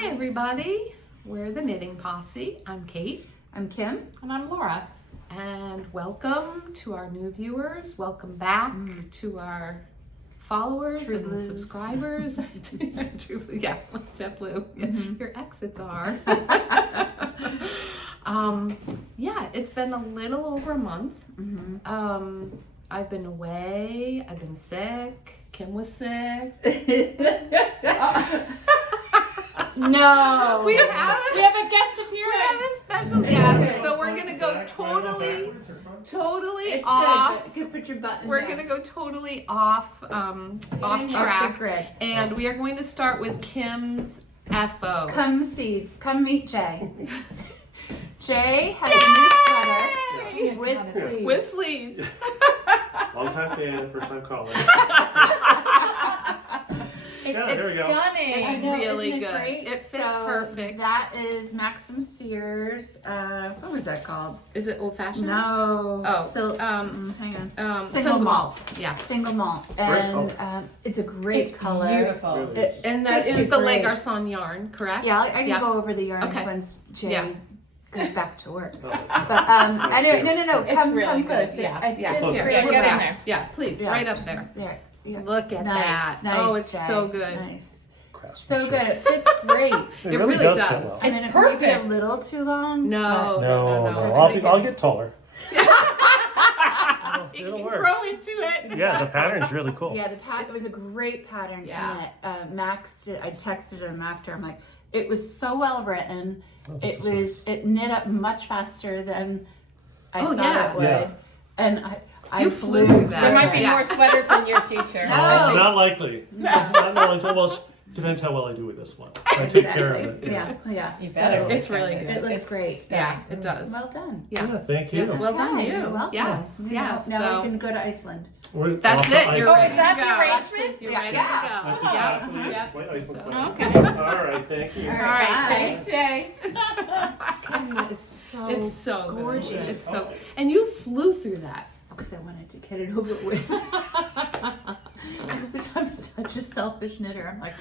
Hi everybody, we're the Knitting Posse. I'm Kate. I'm Kim. And I'm Laura. And welcome to our new viewers. Welcome back to our followers True and Blues. Subscribers. True Blue, yeah, JetBlue. Yeah, your exits are. Yeah, it's been a little over a month. I've been away. I've been sick. Kim was sick. No. We have a guest We appearance. have a special guest, so we're gonna go totally It's off. good. Good. Put your button. We're down. gonna go totally off Off track, the grid. and we are going to start with Kim's FO. Come meet Jay. Jay has a new sweater with sleeves. With sleeves. Long time fan, first time caller. It's there we go. stunning. It's I know, really isn't it good. great? It fits So perfect. That is Maxim Sears. What was that called? Is it old fashioned? No. Oh, So hang on. single malt. Yeah. Single malt. a great And it's a great It's color. beautiful. Really is. And that Fits is you the great. Le Garçon yarn, correct? Yeah, I can go over the yarns Okay. once Jay Yeah. goes back to work. Oh, that's But anyway, no. It's Come really close. good, yeah. Yeah. It's Closer. really Yeah, get in good. there. Yeah, please, Yeah. right up there. There. Yeah. Look at Nice, that. nice. Oh, it's Jay. so good. Nice. craftsmanship. So good. It fits great. It It really, really does does. fit well. I mean, It's it might be a perfect. little too long. No, No, That's I'll get taller. You It'll can work. grow into it. Yeah, the pattern's really cool. Yeah, it was a great pattern to Yeah. knit. Max I texted him after. I'm like, it was so well written. It knit up much faster than I Oh, thought yeah. it would. Yeah. And I You flew through that. There might be Yeah. more sweaters in your future. No. Not likely. Not knowledge. Almost depends how well I do with this one. I take care of it. Yeah. You So better. It's really good. it looks It's great. stunning. Yeah, it does. Well done. Yeah. Thank you. Yes, well done, Okay, you. you're welcome. Yes, You yes. know, now So we can go to Iceland. We're that's off to it. You're Iceland. ready is that to the go. arrangement? You're Yeah. ready Yeah. to go. That's Yeah. exactly Yeah. it's my Iceland So- sweater. Okay. All right, thank you. All All right, Bye. thanks, Jay. It's so It's so good. gorgeous. It's so, and you flew through that. It's because I wanted to get it over with. I'm such a selfish knitter. I'm like,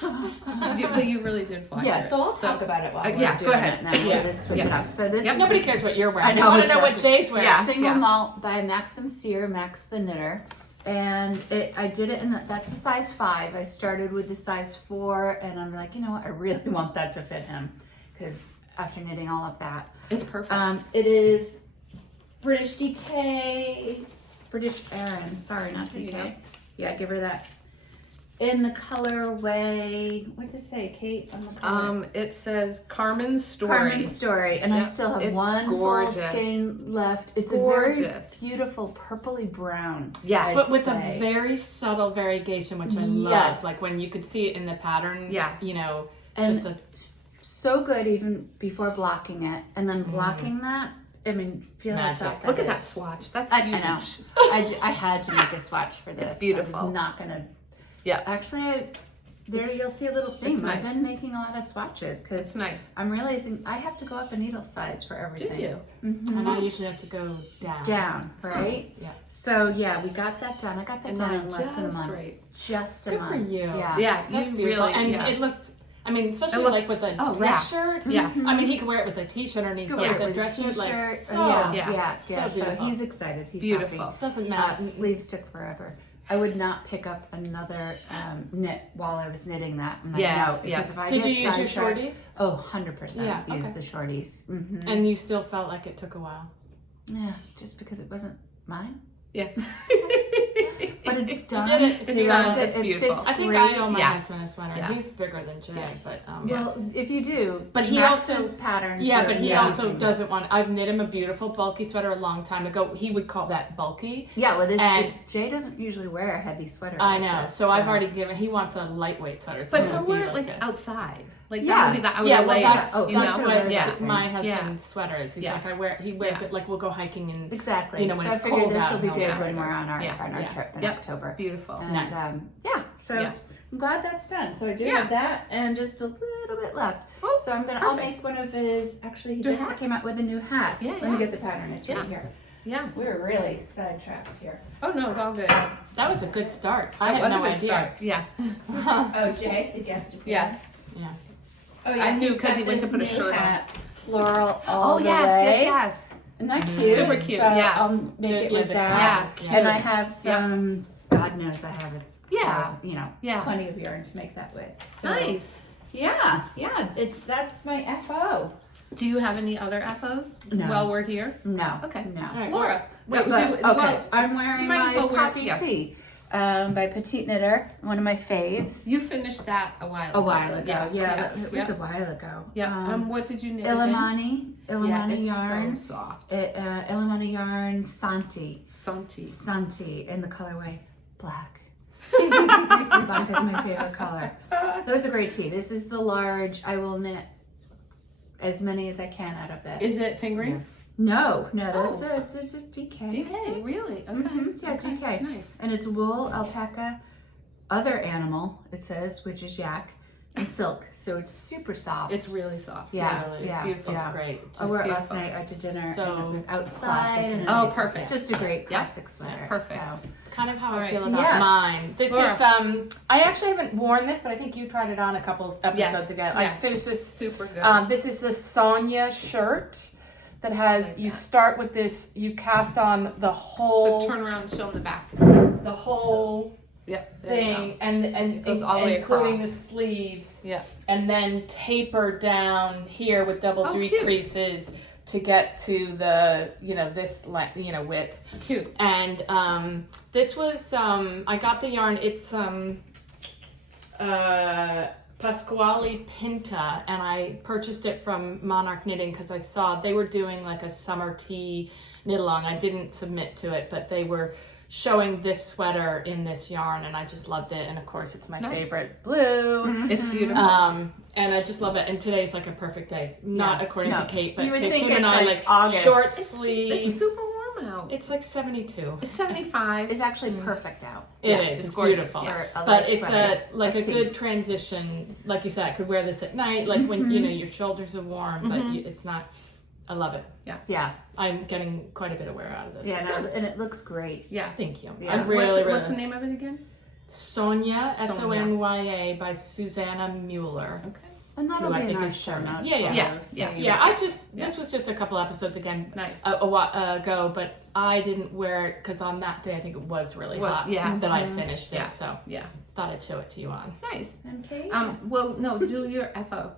But you really did fly. yeah. through So it. I'll talk about it while we're yeah, go doing ahead. it. Now Yeah. we'll just switch it Yes. up. So this Yep. is Nobody cares what you're wearing. I know, I want to know what exactly. Jay's wearing. Yeah. Single Malt by Maxim Sear, Max the Knitter. And I did it that's the size 5. I started with the size 4 and I'm like, you know what, I really want that to fit him. Because after knitting all of that. It's perfect. It is British Erin, sorry, not There you DK. go. Yeah, give her that. In the colorway, what does it say, Kate, on the color? It says Carmen's Story. Carmen's Story, and I Yep, still have it's one gorgeous. full skein left. It's Gorgeous. a very beautiful purpley brown. Yes. But with say. a very subtle variegation, which I Yes. love. Like when you could see it in the pattern. Yes. You know, And just a so good even before blocking it, and then blocking that. I mean, feel how Magic. soft Look at is. that swatch. That's I huge. know. I had to make a swatch for this. It's beautiful. I was not gonna. Yeah. Actually, there you'll see a little it's theme. I've nice. been making a lot of swatches It's because nice. I'm realizing I have to go up a needle size for Do everything. you? and I usually have to go down. Down, right? Yeah. So yeah, we got that done. I got that And done now in less than a just month. right. Just a Good month. for you. Yeah. Yeah, That's you beautiful. really. And yeah. it looked, I mean, especially looked- like with a oh, dress yeah. shirt. Yeah. I mean, he could wear it with a t-shirt underneath, Go but wear it the with a dress shirt, like, t-shirt. so yeah. so So beautiful. he's excited. He's Beautiful. happy. Doesn't matter. Sleeves took forever. I would not pick up another knit while I was knitting that. I'm like, Yeah, no, because if I Did get you use your sidetracked- shorties? Oh, 100% Yeah, use okay. the shorties. Mm-hmm. And you still felt like it took a while. Yeah, just because it wasn't mine. Yeah. But it's You done. did it. It's It done. does it. It's It beautiful. fits I think great. I owe my Yes. husband a sweater. Yes. He's bigger than Jay, Yeah. but Well, if you do, But he Max's also- patterns. yeah, are but he amazing. also doesn't want. I've knit him a beautiful bulky sweater a long time ago. He would call that bulky. Yeah, well, and- Jay doesn't usually wear a heavy sweater. I like know. this, So I've already given. He wants a lightweight sweater. So But it he'll would be wear it like this. outside. Like Yeah. that would be the outer Yeah, well, layer. that's, Oh, you that's know? what Yeah. my Yeah. husband's sweater is. He's Yeah. like, he wears Yeah. it like we'll go hiking and Exactly. You know, when so it's I figured cold this out, will be he'll good wear when it. we're on our Yeah. trip in Yep. October. Beautiful. And Nice. yeah, so Yeah. I'm glad that's done. So I do Yeah. have that and just a little bit left. Oh, So I'll perfect. make one of his. Actually, he The just hat? came out with a new hat. Yeah, Let yeah. me get the pattern. It's Yeah. right here. Yeah. We're really sidetracked here. Oh no, it's all good. that was a good start. I That had was no a good idea. start. Yeah. Oh, Jay, the guest appearance. Yes. Yeah. Oh, I knew he's 'cause got he went to this put a new shirt on. hat, floral all Oh the yes, way. yes. Isn't that cute? Super cute, So yes. I'll make it with the that. Yeah, And I cute. have some, God knows I have it. Yeah. Yeah. Plenty of yarn to make that with. So, Nice. Yeah, that's my FO. Do you have any other FOs No. while we're here? No. Okay. No. All right, Laura. Wait, But, do, okay, well, I'm wearing you might my as well wear- Poppy yeah. Tee by Petite Knitter, one of my faves. you finished that a while ago. A while ago, Yeah, yeah, it was yeah. a while ago. Yeah. What did you knit? Illimani it's yarn. so soft. Illimani yarn Santi Santi. in the colorway black. Black is my favorite color. Those are great too. This is the large. I will knit as many as I can out of this. Is it fingering? No, that's Oh. it's a DK. DK, really? Okay. Yeah, Okay. DK. Nice. And it's wool, alpaca, other animal, it says, which is yak, and silk. So it's super soft. It's really soft. Yeah, Really, it's yeah, beautiful. yeah. It's great. I wore it beautiful. last night. I went to dinner So and it was outside. classic. And Oh, it was perfect. just a great Yep. classic sweater. Perfect. So. It's kind of how I Alright. feel about Yes. mine. This Laura. is I actually haven't worn this, but I think you tried it on a couple episodes ago. I Yeah. finished this. Super good. This is the Sonia shirt that has. You start with this. You cast on the whole. so turn around and show them the back. the whole Yep. There you thing, and It goes all the way including the across. sleeves. Yeah. And then taper down here with double Oh, cute. decreases to get to the this width. go. Cute. And this was I got the yarn. It's Pasquale Pinta, and I purchased it from Monarch Knitting because I saw they were doing like a summer tea knit along. I didn't submit to it, but they were showing this sweater in this yarn, and I just loved it. And of course, it's my Nice. favorite blue. It's beautiful. And I just love it. And today's like a perfect day. Not Yeah. according No. to Kate, but You would to think Kim and it's I, like August. short It's sleeves. super warm out. It's like 72. It's 75. It's actually perfect out. It Yeah, is. it's It's gorgeous, beautiful. yeah. For a But light it's sweater. a Let's see. good transition. Like you said, I could wear this at night, like when your shoulders are warm, but it's not. I love it. Yeah, I'm getting quite a bit of wear out of this. yeah, no, and it looks great. Yeah. Thank you. Yeah. I What's the name of it again? Sonia, Sonia. Sonya by Susanna Mueller. Okay. And that'll Who I be in think our is show German. notes. Yeah, yeah. below, Yeah, so Yeah, you- this was just a couple episodes again Nice. a while ago, but I didn't wear it because on that day I think it was really hot yes. that I finished Yeah. it. So Yeah. thought I'd show it to you on. Nice. Okay. Well, no, do your FO.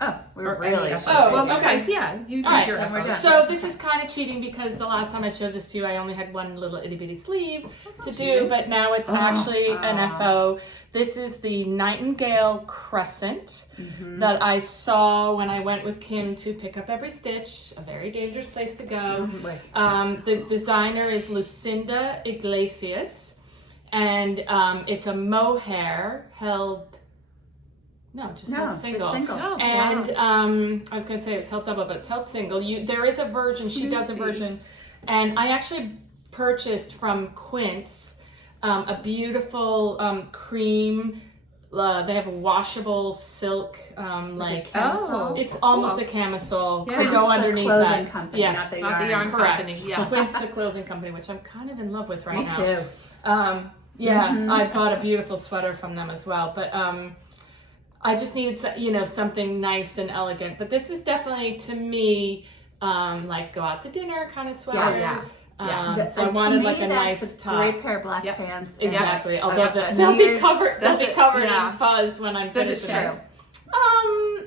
Oh, we're Or really. any FOs. Oh, well, okay. because, yeah, you do All right, your then we're FO. done. So this is kind of cheating because the last time I showed this to you, I only had one little itty bitty sleeve to do, but now it's actually an FO. This is the Nightingale Crescent that I saw when I went with Kim to pick up every stitch. A very dangerous place to go. The designer is Lucinda Iglesias, and it's a mohair held. No, just held single. Just single. Oh, And I was gonna say it's held double, but it's held single. There is a version. She does a version, and I actually purchased from Quince a beautiful cream. They have a washable silk, like Oh, it's almost a camisole Yeah. to go the underneath clothing that. company, Yes, not the Not the yarn correct. company. Yeah. Quince, the clothing company, which I'm kind of in love with right Me now. too. I bought a beautiful sweater from them as well, but I just needed something nice and elegant. But this is definitely to me like go out to dinner kind of sweater. Yeah. So I wanted like a nice that's top. great pair of black Yep. pants. Exactly. I Although love that. they'll be Years- covered. They'll Does be it- covered yeah. in fuzz when I'm Does it finished. show?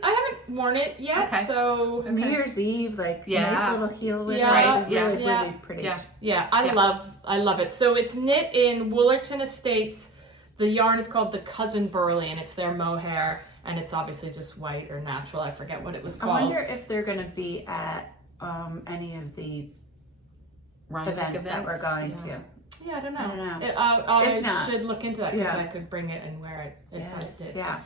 I haven't worn it yet, Okay. so New Year's Eve, like Yeah. nice little heel with Yeah. Right, it. yeah. Really, Yeah. really pretty. Yeah. yeah, Yeah. I love it. So it's knit in Woolerton Estates. The yarn is called the Cousin Burley, and it's their mohair, and it's obviously just white or natural. I forget what it was I called. wonder if they're going to be at any of the events that we're going to. Yeah, I don't know. I don't know. I If not- should look into that because Yeah. I could bring it and wear it if I did. Yeah.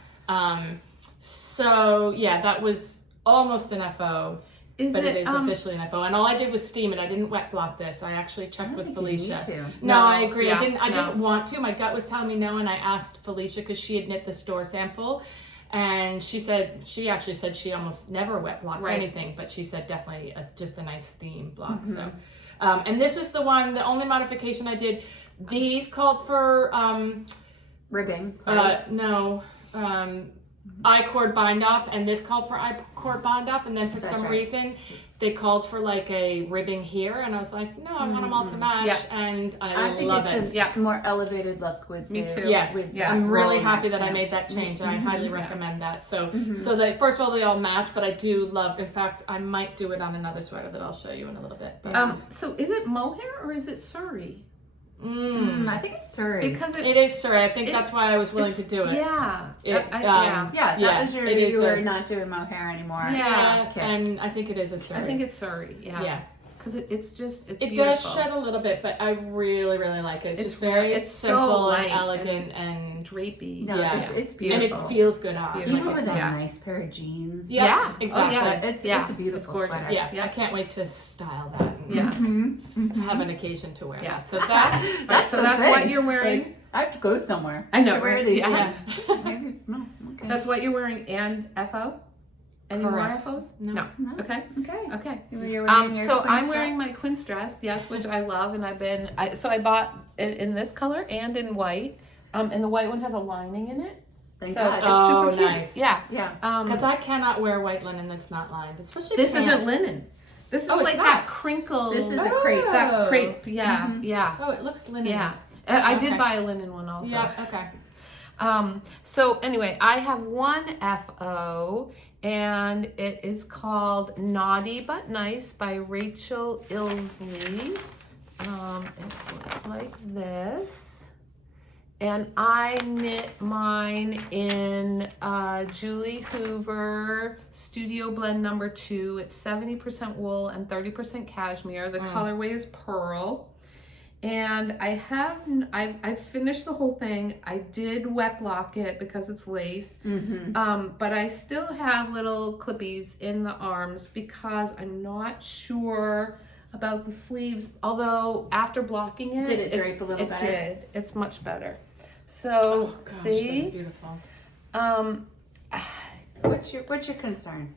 So yeah, that was almost an FO, Is but it it is officially an FO. And all I did was steam it. I didn't wet block this. I actually I checked don't with think you need Felicia. to. No, No, I agree. yeah, I no. didn't want to. My gut was telling me no, and I asked Felicia because she had knit the store sample, and she actually said she almost never wet blocks Right. anything, but she said definitely just a nice steam block. So, and this was the only modification I did. These called for Ribbing. no I-cord bind off, and this called for I-cord bind off, and then for That's some right. reason they called for like a ribbing here, and I was like, no, I want them all to match, Yeah. and I think love it's it. a more elevated look with Me the, too. Yes, with Yes. I'm really rolling happy that I out. made that change, and I highly recommend that. So, so Mm-hmm. first of all, they all match, but I do love. In fact, I might do it on another sweater that I'll show you in a little bit. But, So is it mohair or is it Surrey? I think it's Surrey. Because it is Surrey. I think that's why I was willing to do it. Yeah. It, yeah. Yeah, that Yeah, was it is you were a- not doing mohair anymore. Yeah. Okay. and I think it is a Surrey. I think it's Surrey. Yeah. yeah. Because it's just it's It beautiful. does shed a little bit, but I really, really like it. It's just It's very it's so simple light and elegant and drapey. No, Yeah. it's and beautiful. it feels good on. Beautiful. Even with a Yeah. nice pair of jeans. Yeah, Yeah. exactly. Oh, yeah. It's Yeah. a beautiful It's gorgeous. sweater. Yeah, Yeah. I can't wait to style that and Yes. have an occasion to wear Yeah. that. So that, That's so the that's thing. what you're wearing. Like, I have to go somewhere. I know, to wear right? these Yeah. things. Maybe, no, okay. That's what you're wearing and FO. Any more Correct. FOs? No. No. Okay. Okay. Okay. You're wearing your So Queen's I'm wearing dress? my Quince dress, yes, which I love, and so I bought it in this color and in white, and the white one has a lining in it. Thank so God. it's Oh, super cute. nice. Yeah. Yeah. Because I cannot wear white linen that's not lined, especially This pants. isn't linen. This is Oh, it's like not. that crinkle. This is a crepe. That crepe. Yeah. Yeah. Oh, it looks linen. Yeah. I did Okay. buy a linen one also. Yeah. Okay. So anyway, I have one FO, and it is called Naughty But Nice by Rachel Ilsley. It looks like this. And I knit mine in Julie Hoover Studio Blend number 2. It's 70% wool and 30% cashmere. The colorway is pearl. And I've finished the whole thing. I did wet block it because it's lace. But I still have little clippies in the arms because I'm not sure about the sleeves. Although after blocking it, Did it drape a little better? It did. It's much better. So Oh gosh, that's see, beautiful. What's your concern?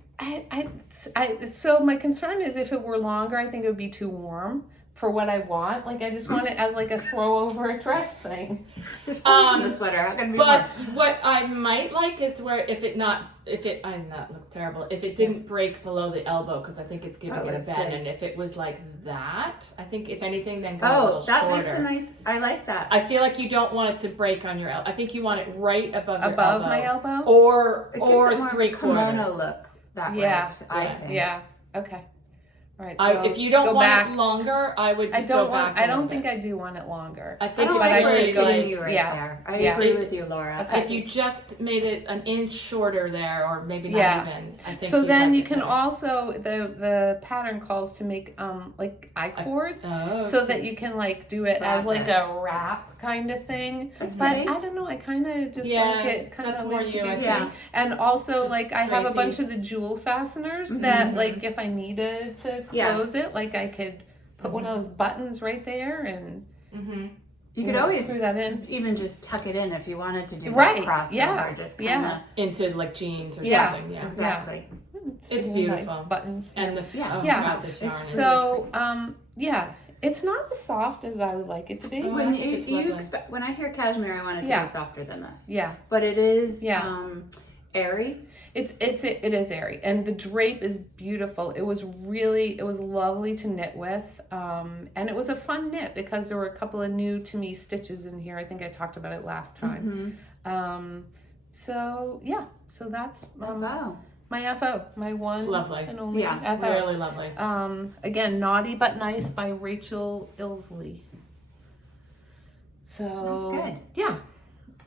So my concern is if it were longer, I think it would be too warm for what I want. Like I just want it as like a throw over a dress thing. Just put in the sweater. How can it be But warm? what I might like is where I know that looks terrible. If it didn't break below the elbow, because I think it's giving Oh, it a let's bend, see. and if it was like that, I think if anything, then go a little Oh, that shorter. makes a nice. I like that. I feel like you don't want it to break on your elbow. I think you want it right above your Above elbow. my elbow? Or It gives it more of a 3/4. kimono look that Yeah. way. I think. Yeah. Okay. All right. So If you don't go want back. it longer, I would just I don't go want. back. I don't think I do want it longer. I I think don't it's But I think really think it's like getting you right yeah. there. I Yeah. agree with you, Laura. Okay. if you just made it an inch shorter there, or maybe not Yeah. even. I think So you'd then like you it can better. also the pattern calls to make like I-cords Oh, so that you can like do it as Wrap like it. a wrap kind of thing. That's But pretty. I don't know. I kind of just Yeah, like it kind that's of more you, I loosey-goosey. think. And also Just like I have a drapey. bunch of the jewel fasteners that like if I needed to Yeah. close it, like I could put one of those buttons right there and Mm-hmm. You could always screw that in. even just tuck it in if you wanted to do Right, that crossover. yeah, Just yeah. kind of Into like jeans or Yeah. something. Yeah. exactly. Sticking my beautiful. buttons. And the Yeah. oh Yeah. God, this yarn is So yeah, it's not as soft as I would like it to be. Oh, I When think it's you lovely. expect when I hear cashmere, I want it to Yeah. be softer than this. Yeah. But it is Yeah. airy. It is airy, and the drape is beautiful. It was lovely to knit with, and it was a fun knit because there were a couple of new to me stitches in here. I think I talked about it last time. So yeah, so that's Wow. my FO, my one It's lovely. and only Yeah, FO. really lovely. Again, Naughty But Nice by Rachel Ilsley. So That's good. Yeah.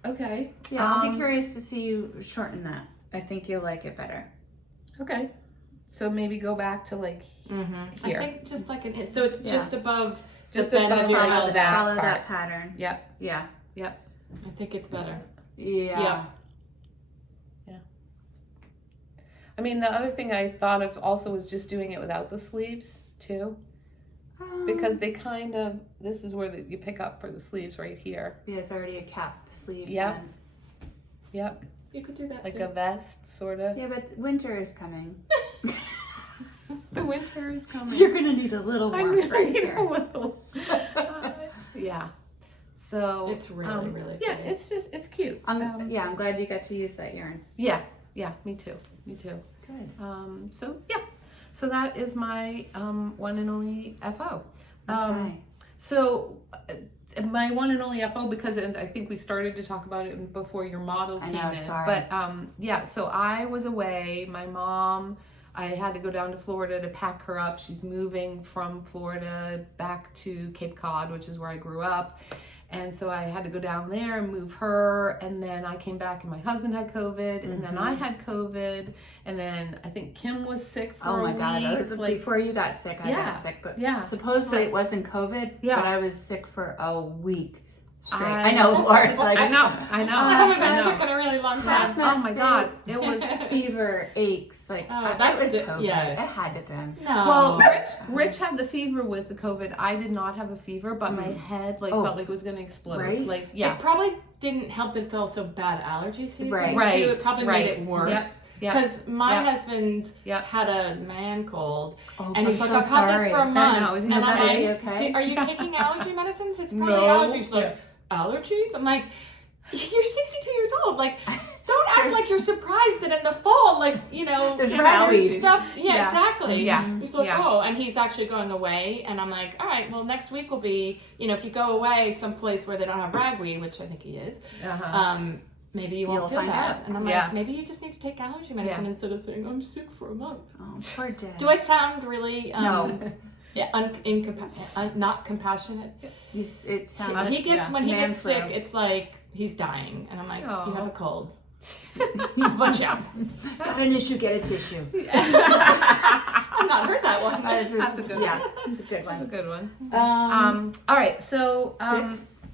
Okay. Yeah, I'll be curious to see you shorten that. I think you'll like it better. Okay. So maybe go back to like here. I think just like so it's Yeah. just above. Just the bend above of your follow elbow. that Follow part. that pattern. Yep. Yeah. Yep. I think it's better. Yeah. I mean, the other thing I thought of also was just doing it without the sleeves too, because they kind of, this is where you pick up for the sleeves right here. Yeah, it's already a cap sleeve. Yep. then. Yep. You could do that Like too. a vest, sort of. Yeah, but winter is coming. The winter is coming. You're gonna need a little I warmth right need here. a little. Yeah. So It's really, really yeah, pretty. it's cute. I'm glad you got to use that yarn. Yeah, me too. Good. So that is my one and only FO. Okay. So my one and only FO, because I think we started to talk about it before your model I came know, in. sorry. But so I was away. My mom, I had to go down to Florida to pack her up. She's moving from Florida back to Cape Cod, which is where I grew up. And so I had to go down there and move her. And then I came back and my husband had COVID. And then I had COVID. And then I think Kim was sick for Oh a my week. God, that was before you got sick. I Yeah, got sick, but yeah. supposedly So- it wasn't COVID. Yeah. But I was sick for a week straight. I- I know, Laura's like, I know. I haven't been I know. sick in a really long time. Last Oh my God, it was. fever, aches, like Oh, that that's was good. COVID. Yeah. It had to been. No. Well, Rich had the fever with the COVID. I did not have a fever, but my head felt like it was gonna explode. Right? Like It probably didn't help that it's also bad allergy season. Right. Too. Right, It probably right. made it worse. Yep. Because my Yep. husband's Yep. had a man cold, Oh, and he's I'm like, so I've had this sorry. for a month. know, isn't and he I'm okay? like, Is he okay? Are you taking allergy medicines? It's probably No. allergies. Like, allergies? I'm like, you're 62 years old. Like, don't act like you're surprised that in the fall, like, There's there's ragweed. stuff. Yeah, Yeah. exactly. Yeah. He's like, Yeah. oh, and he's actually going away. And I'm like, all right, well, next week will be, if you go away someplace where they don't have ragweed, which I think he is, maybe you won't You'll feel find bad. out. And I'm Yeah. like, maybe you just need to take allergy medicine Yeah. instead of saying, I'm sick for a month. Oh, poor Dad. Do I sound really No. not compassionate? It sounds. He gets yeah. when he Man gets flu. sick, it's like he's dying, and I'm like, Aw. you have a cold. Watch out! Got an issue, get a tissue. I've not heard that one. That's a good yeah, it's a good That's a one. good one. Um, All right. So Rips.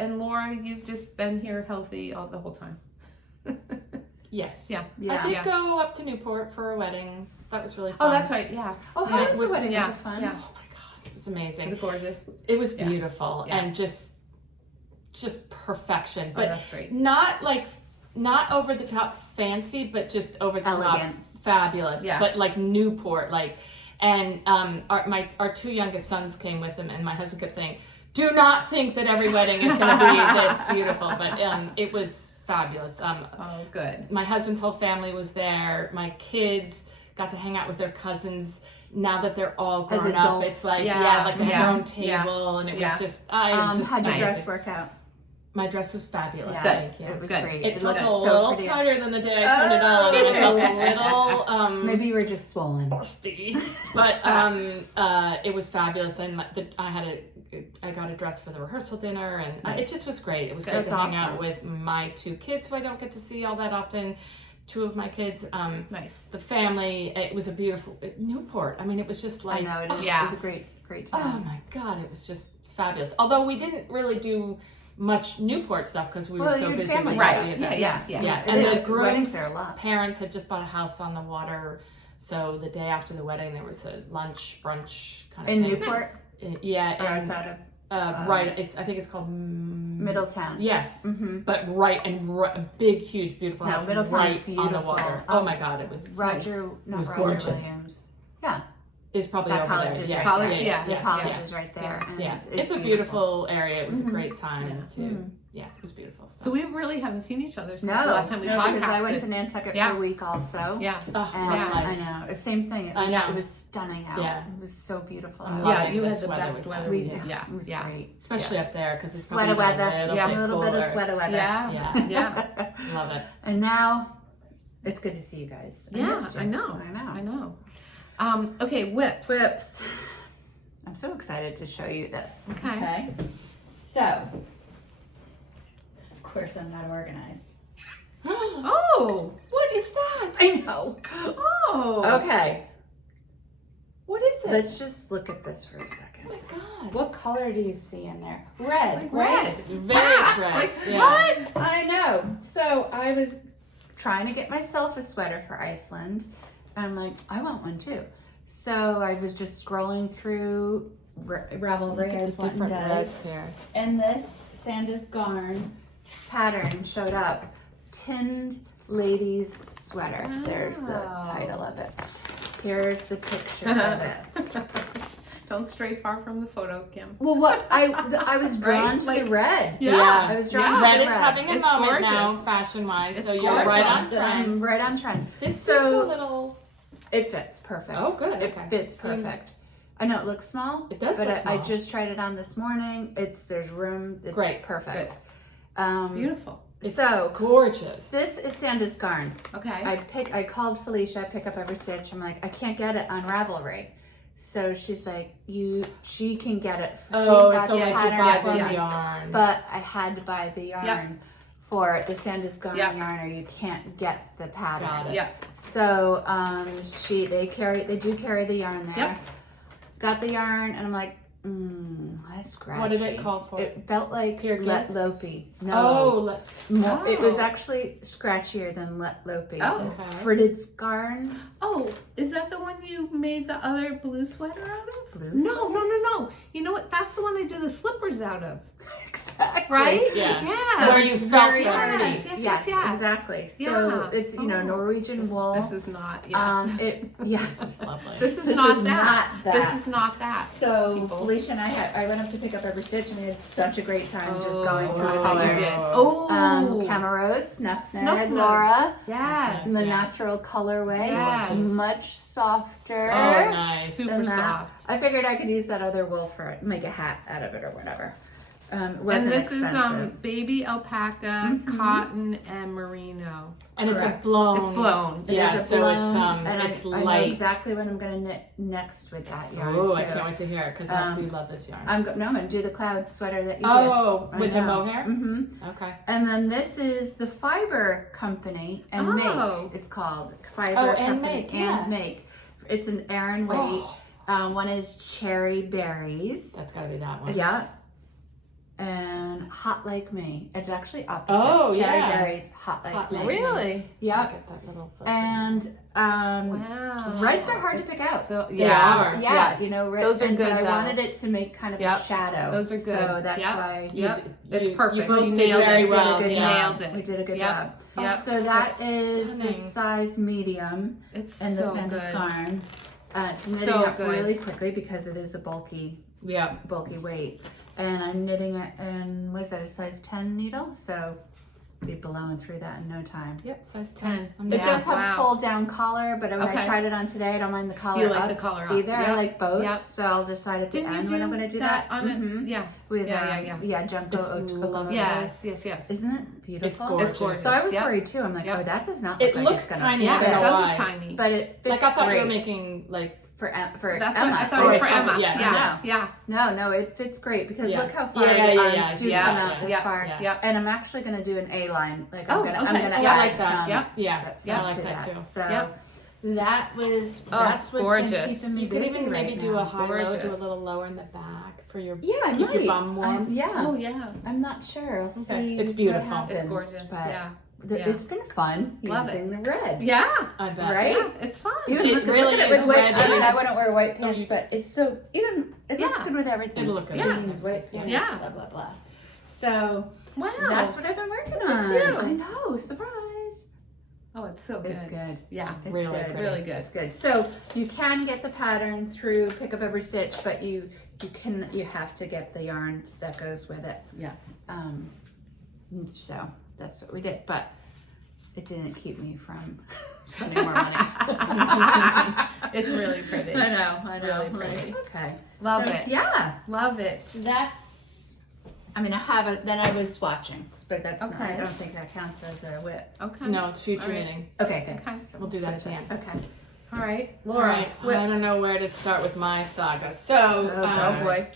and Laura, you've just been here healthy the whole time. Yes. Yeah. Yeah. I did Yeah. go up to Newport for a wedding. That was really Oh, fun. that's right. Yeah. Oh, how Yeah, was it the wedding? yeah, Was it fun? Yeah. Oh my god, it was amazing. Is it gorgeous? It was Yeah. beautiful Yeah. and just perfection. Oh, But that's great. not over the top fancy, but just over the Elegant. top fabulous. Yeah. But like Newport, and our two youngest sons came with them, and my husband kept saying, "Do not think that every wedding is going to be this beautiful." But it was fabulous. Oh, good. My husband's whole family was there. My kids got to hang out with their cousins. Now that they're all As grown up, adults. it's like Yeah. like they Yeah. had their own Yeah. table, and it Yeah. was just it was just how'd your amazing. dress work out? My dress was fabulous. Yeah, Thank you. it was Good. great. It felt looked a so little pretty. tighter than the day I turned it on. And I felt a little Maybe you were just swollen. rusty, but it was fabulous. And I got a dress for the rehearsal dinner, and it just was great. It was great That's to hang awesome. out with my two kids, who I don't get to see all that often. Two of my kids, Nice. the family. It was a beautiful Newport. I mean, it was just like, I know, it Yeah. was a great oh time. my god, it was just fabulous. Although we didn't really do much Newport stuff because we were Well, so you had busy family with stuff. the Yeah. events. Yeah. Yeah, It and is. the Weddings groom's are a lot. parents had just bought a house on the water, so the day after the wedding there was a lunch brunch kind of In thing. Newport? Yeah, Or and, outside of right. I think it's called Middletown. Yes, Mm-hmm. but a big, huge, beautiful No, house Middletown's right on the beautiful. water. Oh my god, it was Roger, nice. not was Roger gorgeous. Williams. Yeah, It's probably that over college there. is Yeah, right College, there. yeah, The yeah, college yeah. is right there. And Yeah, it's a beautiful area. It was a great time Yeah. too. Yeah, it was beautiful. So we really haven't seen each other since No, the last time we no, podcasted. because I went to Nantucket Yeah. for a week also. Yeah. Oh, And Yeah. I know, the same thing. It I was, know. it was stunning out. Yeah. It was so beautiful. I love Yeah, it. you had This the weather best we weather had. we We, did. Yeah. it was Yeah. great. Especially up there because it's Sweater probably weather. a little Yeah. bit A little bit of cooler. sweater weather. Yeah. Yeah. Yeah. Love it. And now, it's good to see you guys. Yeah, missed you. I know. I know. I know. Okay, whips. Whips. I'm so excited to show you this. Okay. So, of course, I'm not organized. Oh, What is that? I know. oh. Okay, What is it? let's just look at this for a Oh second. my god. What color do you see in there? Red. Red. Various reds. Like, yeah. what? I know. So I was trying to get myself a sweater for Iceland. And I'm like, I want one too. So I was just scrolling through Ravelry as one does. here. And this Sandus Garn pattern showed up. Tinned Ladies Sweater. There's the Wow. title of it. Here's the picture of it. Don't stray far from the photo, Kim. Well, what I was drawn to Like- the red. Yeah. I was drawn Yeah. to Red the is red. having a It's moment now, gorgeous. fashion-wise. It's So you're right on gorgeous. I'm trend. right on trend. This So- seems a little. It fits perfect. Oh, good. It Okay. fits Seems- perfect. I know it looks small. It does but look I small. just tried it on this morning. There's room. It's Great. perfect. Beautiful. It's So gorgeous. this is Sanda's garn. Okay. I called Felicia, pick up every stitch. I'm like, I can't get it on Ravelry. So she's like, she can get it. Oh, She it's got the only yes, to pattern buy yes, from yes. yarn. But I had to buy the yarn for the Sanda's garn Yep. yarn, or you can't get the pattern. Got it. Yeah. So they do carry the yarn there. Yep. Got the yarn, and I'm like, that's scratchy. What did it call for? It felt like Peer Let kid? Lopey. No. Oh, More, it was Oh. actually scratchier than Let Lopey. Oh. Okay. Fritted garn. Oh, is that the one you made the other blue sweater out of? Blue No, no, no, no. You know what? That's the one I do the slippers out of. Exactly. Right? Yeah. Yeah. Where it's you felt very them. hardy. Yes, yes, yes, yes. exactly. So Yeah. it's Oh. Norwegian wool. This is not. Yeah. This is lovely. This is this not is that. not that. This is not that. So people. Felicia and I went up to pick up every stitch, and we had such a great time just going through Oh, the how you colors. did. Oh. Camarose, Snuff Snuff Neg, Nug. Laura, Yes. the Yeah. natural colorway, Yes. much softer. Oh, nice. Super than that. soft. I figured I could use that other wool for it, make a hat out of it or whatever. It And wasn't this expensive. is baby alpaca, cotton, and merino. And it's Correct. a blown. It's blown. It Yeah, is a so blown, and it's I know light. exactly what I'm gonna knit next with that yarn. Oh, I too. can't wait to hear it because I do love this yarn. I'm gonna do the cloud sweater that you Oh, did. with the mohair? Mm-hmm. Okay. And then this is the Fiber Company and Oh. Make. It's called Fiber Oh, and Company Make, yeah. and Make. It's an Aran weight. Oh. One is cherry berries. That's gotta be that one. Yeah. And Hot Like Me. It's actually opposite. Oh, cherry yeah. berries, Hot Like Hot Me. Like Really? Yep. Get that little fuzzy. And Wow. reds are hard to pick out. So, They yeah. are. Yeah, Yes. you know, red, Those are and, good, but I though. wanted it to make kind of Yep. a shadow. Those are So good. that's Yep. why Yep. It's You perfect. both You did nailed very it. well. Did a good Yeah. job. Nailed it. We did a good Yep. job. Yep. So that That's is the stunning. size medium It's in the so Sanda's good. garn. It's knitting So up good. really quickly because it is a bulky Yeah. weight. And I'm knitting it in, what is that, a size 10 needle? So be blowing through that in no time. Yep, size 10. I'm It down. does have wow. a fold down collar, but when I Okay. tried it on today, I don't mind the collar You like up the collar up. either. I Yep. like both. Yep. So I'll decide at the Didn't you end do when I'm going to do that. on it? Mhm. Yeah. With Yeah. Junko It's Okomo. Yes. Yes. Yes. Isn't it beautiful? It's gorgeous. So I was Yep. worried too. I'm like, Yep. oh, that does not It look like looks it's gonna tiny, Yeah. I don't It know does why. look tiny. but it fits Like I thought great you were making like for That's Emma. what I thought Oh, it was it's for Emma. yeah, Yeah. Yeah. No, it fits great because Yeah. look how far Yeah, the yeah, arms yeah, do yeah, come out yeah, this yeah, far. yeah. And I'm actually gonna do an A line. Like Oh, I'm gonna okay. add Oh, I like that. some, Yep. Yeah. some Yeah, I like to that too. So Yep. that was Oh, that's what's gorgeous. been keeping me you could busy even right maybe now. do a high low, do a Gorgeous. little lower in the back for your Yeah, I keep might. your bum warm. Yeah. Oh yeah. I'm not sure. I'll see. It's what beautiful. happens, It's gorgeous. but Yeah. Yeah. It's been fun Love using the red. Yeah. I bet. Right? Yeah. It's fun. Even It look, really look at it is with white. red. I mean, I Yes. wouldn't wear white pants, you- but it's so even it looks Yeah. good with everything. It'll look good. Yeah. Jeans, white pants, Yeah. blah blah blah. So Wow. that's what I've been working Look at on. you. I know, surprise. Oh, it's so good. It's good. Yeah. It's Really good. pretty. Really good. It's good. So you can get the pattern through Pick Up Every Stitch, but you have to get the yarn that goes with it. Yeah. So that's what we did, but it didn't keep me from spending more money. It's really pretty. I know. Really pretty. Okay. Love So, it. Yeah. Love it. That's. I mean, I haven't. Then I was swatching, but that's. Okay. I don't think that counts as a whip. Okay. No, it's future All right. knitting. Okay. Good. Okay. We'll do that at the end. Okay. All right. All right. I don't know where to start with my saga. So, Oh boy.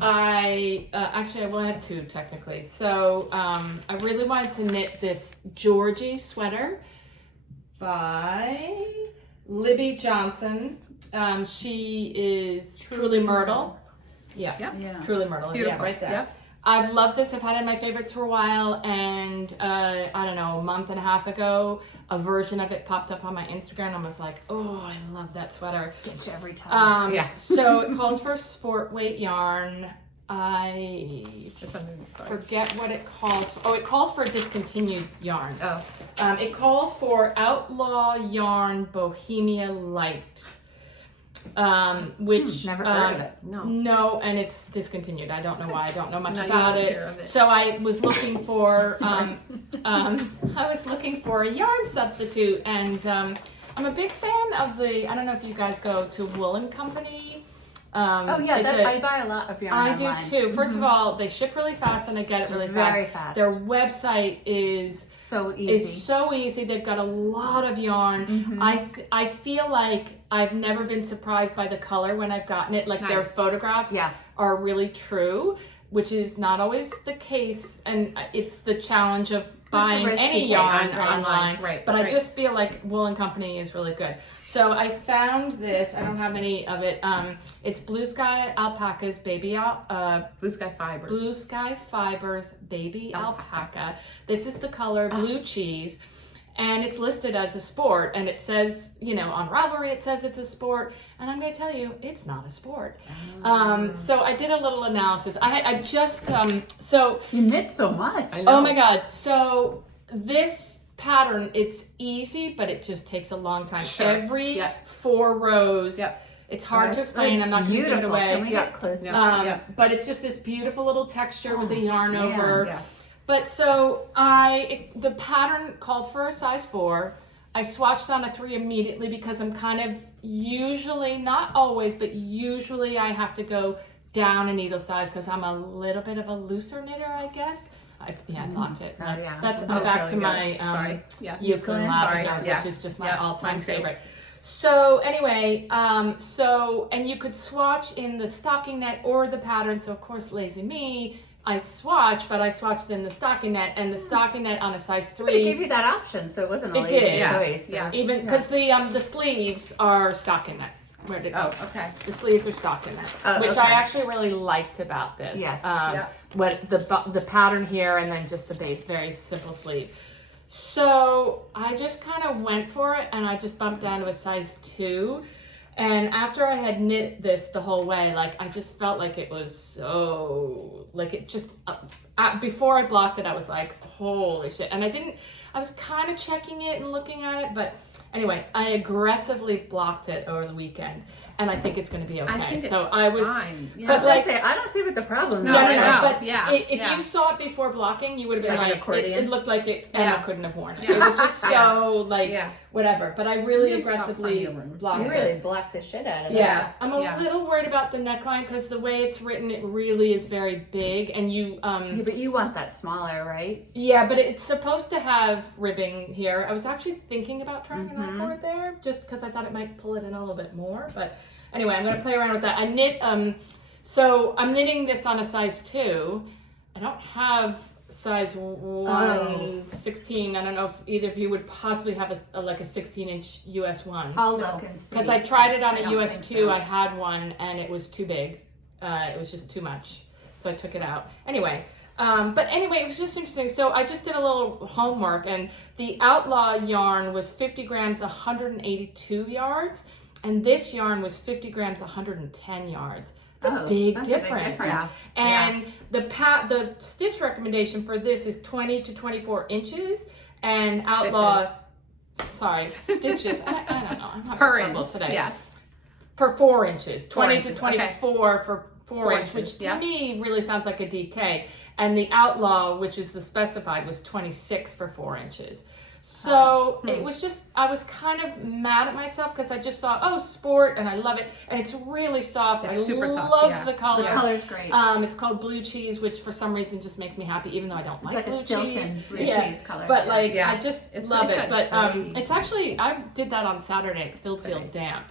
I actually, well, I have two technically. So, I really wanted to knit this Georgie sweater by Libby Johnson. She is Truly Myrtle. Yeah. Yep. Yeah. Truly Myrtle. Beautiful. Yeah, right there. Yep. I've loved this. I've had it in my favorites for a while, and I don't know, a month and a half ago, a version of it popped up on my Instagram. And I was like, oh, I love that sweater. Get you every time. Yeah. So it calls for sport weight yarn. I It's under the story. forget what it calls for. Oh, it calls for discontinued yarn. Oh. It calls for Outlaw Yarn Bohemia Light. which Never heard of it. No, and it's discontinued. I don't know why. I don't know much Now you about don't it. hear of it. So I was looking for I was looking for a yarn substitute, and I'm a big fan of the. I don't know if you guys go to Woolen Company. Oh yeah, it's I buy a lot of yarn I online. do too. First of all, they ship really fast, and I get it really Very fast. fast. Their website is So easy. so easy. They've got a lot of yarn. I feel like I've never been surprised by the color when I've gotten it. Like their Nice. photographs are really true, which is not always the case, and it's the challenge of buying risk any you take yarn online, online. right, But I right. just feel like Woolen Company is really good. So I found this. I don't have any of it. It's Blue Sky Alpaca's Baby Blue Sky Fibers. Blue Sky Fibers Baby Alpaca. This is the color blue cheese, and it's listed as a sport, and it says, on Ravelry it says it's a sport, and I'm going to tell you, it's not a sport. So I did a little analysis. I just, so, You knit so much. oh my God. So this pattern, it's easy, but it just takes a long time. Sure. Every Yep. 4 rows. Yep. It's hard to explain. It's I'm not going to give it beautiful. away. Can we get close? Yeah. But it's just this beautiful little texture with the yarn man, over. yeah. But so the pattern called for a size 4. I swatched on a 3 immediately because I'm kind of usually, not always, but usually I have to go down a needle size because I'm a little bit of a looser knitter, I guess. I blocked it. Oh, yeah. That's That was back to really my good. Sorry. Yeah. Euclid Sorry. lavender, Yes. which is just my Yep, all-time mine too. favorite. So anyway, and you could swatch in the stocking net or the pattern. So of course, lazy me, I swatched, but I swatched in the stocking net, and the stocking net on a size But it gave 3. you that option, so it wasn't a It lazy did. Yes, choice. yes. Even because the sleeves are stocking net. Where did it go? Oh, okay. The sleeves are stocking net, Oh, which okay. I actually really liked about this. Yes. Yeah. What the pattern here, and then just the base, very simple sleeve. So I just kind of went for it, and I just bumped down to a size 2. And after I had knit this the whole way, like I just felt like it was so, like it just, before I blocked it, I was like, holy shit. And I was kind of checking it and looking at it, but anyway, I aggressively blocked it over the weekend, and I think it's going to be okay. I think so it's I was, fine. Yeah. but like, I don't see what the problem No, is. I know. but Yeah, if yeah. you saw it before blocking, you would have been Like an like, accordion? it looked like Emma Yeah. couldn't have worn it. Yeah. It was just so like Yeah. whatever. But I really You're aggressively not funny, blocked You it. really blocked the shit out of Yeah, I'm a Yeah. little worried about the neckline because the way it's written, it really is very big, and you Yeah, but you want that smaller, right? yeah, but it's supposed to have ribbing here. I was actually thinking about trying an awkward there, just because I thought it might pull it in a little bit more. But anyway, I'm gonna play around with that. I knit, so I'm knitting this on a size 2. I don't have size 1/16. I don't know if either of you would possibly have like a 16-inch US 1. I'll look and see. Because I tried it on I a don't US think 2, so. I had one, and it was too big. It was just too much. So I took it out. Anyway, it was just interesting. So I just did a little homework, and the Outlaw yarn was 50 grams, 182 yards, and this yarn was 50 grams, 110 yards. It's a big that's difference. A big difference. And the stitch recommendation for this is 20 to 24 inches, and Outlaw, stitches. I don't know. I'm having Per trouble inch. today. Yes. For 4 inches, 20 inches, to 24 for 4 inch, inches, which to yeah. me really sounds like a DK. And the Outlaw, which is the specified, was 26 for 4 inches. So it was just, I was kind of mad at myself because I just saw, sport, and I love it. And it's really soft. It's I super soft, love yeah. the color. The color's great. It's called Blue Cheese, which for some reason just makes me happy, even though I don't It's like like a blue Stilton cheese. blue cheese color. But like, Yeah. I just It's love like it. a But gray. it's actually, I did that on Saturday. It still feels pretty. damp.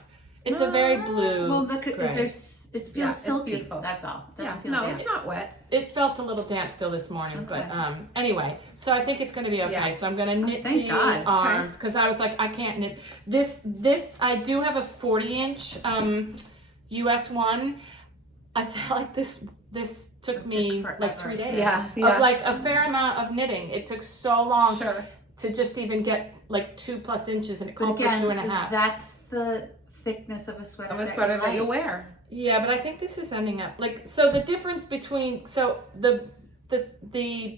It's a very blue. Well, because gray. it feels Yeah, it's silky. beautiful. That's all. Doesn't Yeah. feel No, damp. it's not wet. It felt a little damp still this morning, Okay. but anyway, so I think it's going to be okay. Yeah. So I'm going to knit thank the God. Okay. arms because I was like, I can't knit this. I do have a 40-inch US 1. I felt like this took me forever. like 3 days. Yeah, Of yeah. like a fair amount of knitting. It took so long Sure. to just even get like 2+ inches, and it But called for again, 2.5. that's the thickness of a sweater. Of a sweater that you like. wear. Yeah, but I think this is ending up like, so the difference between, so the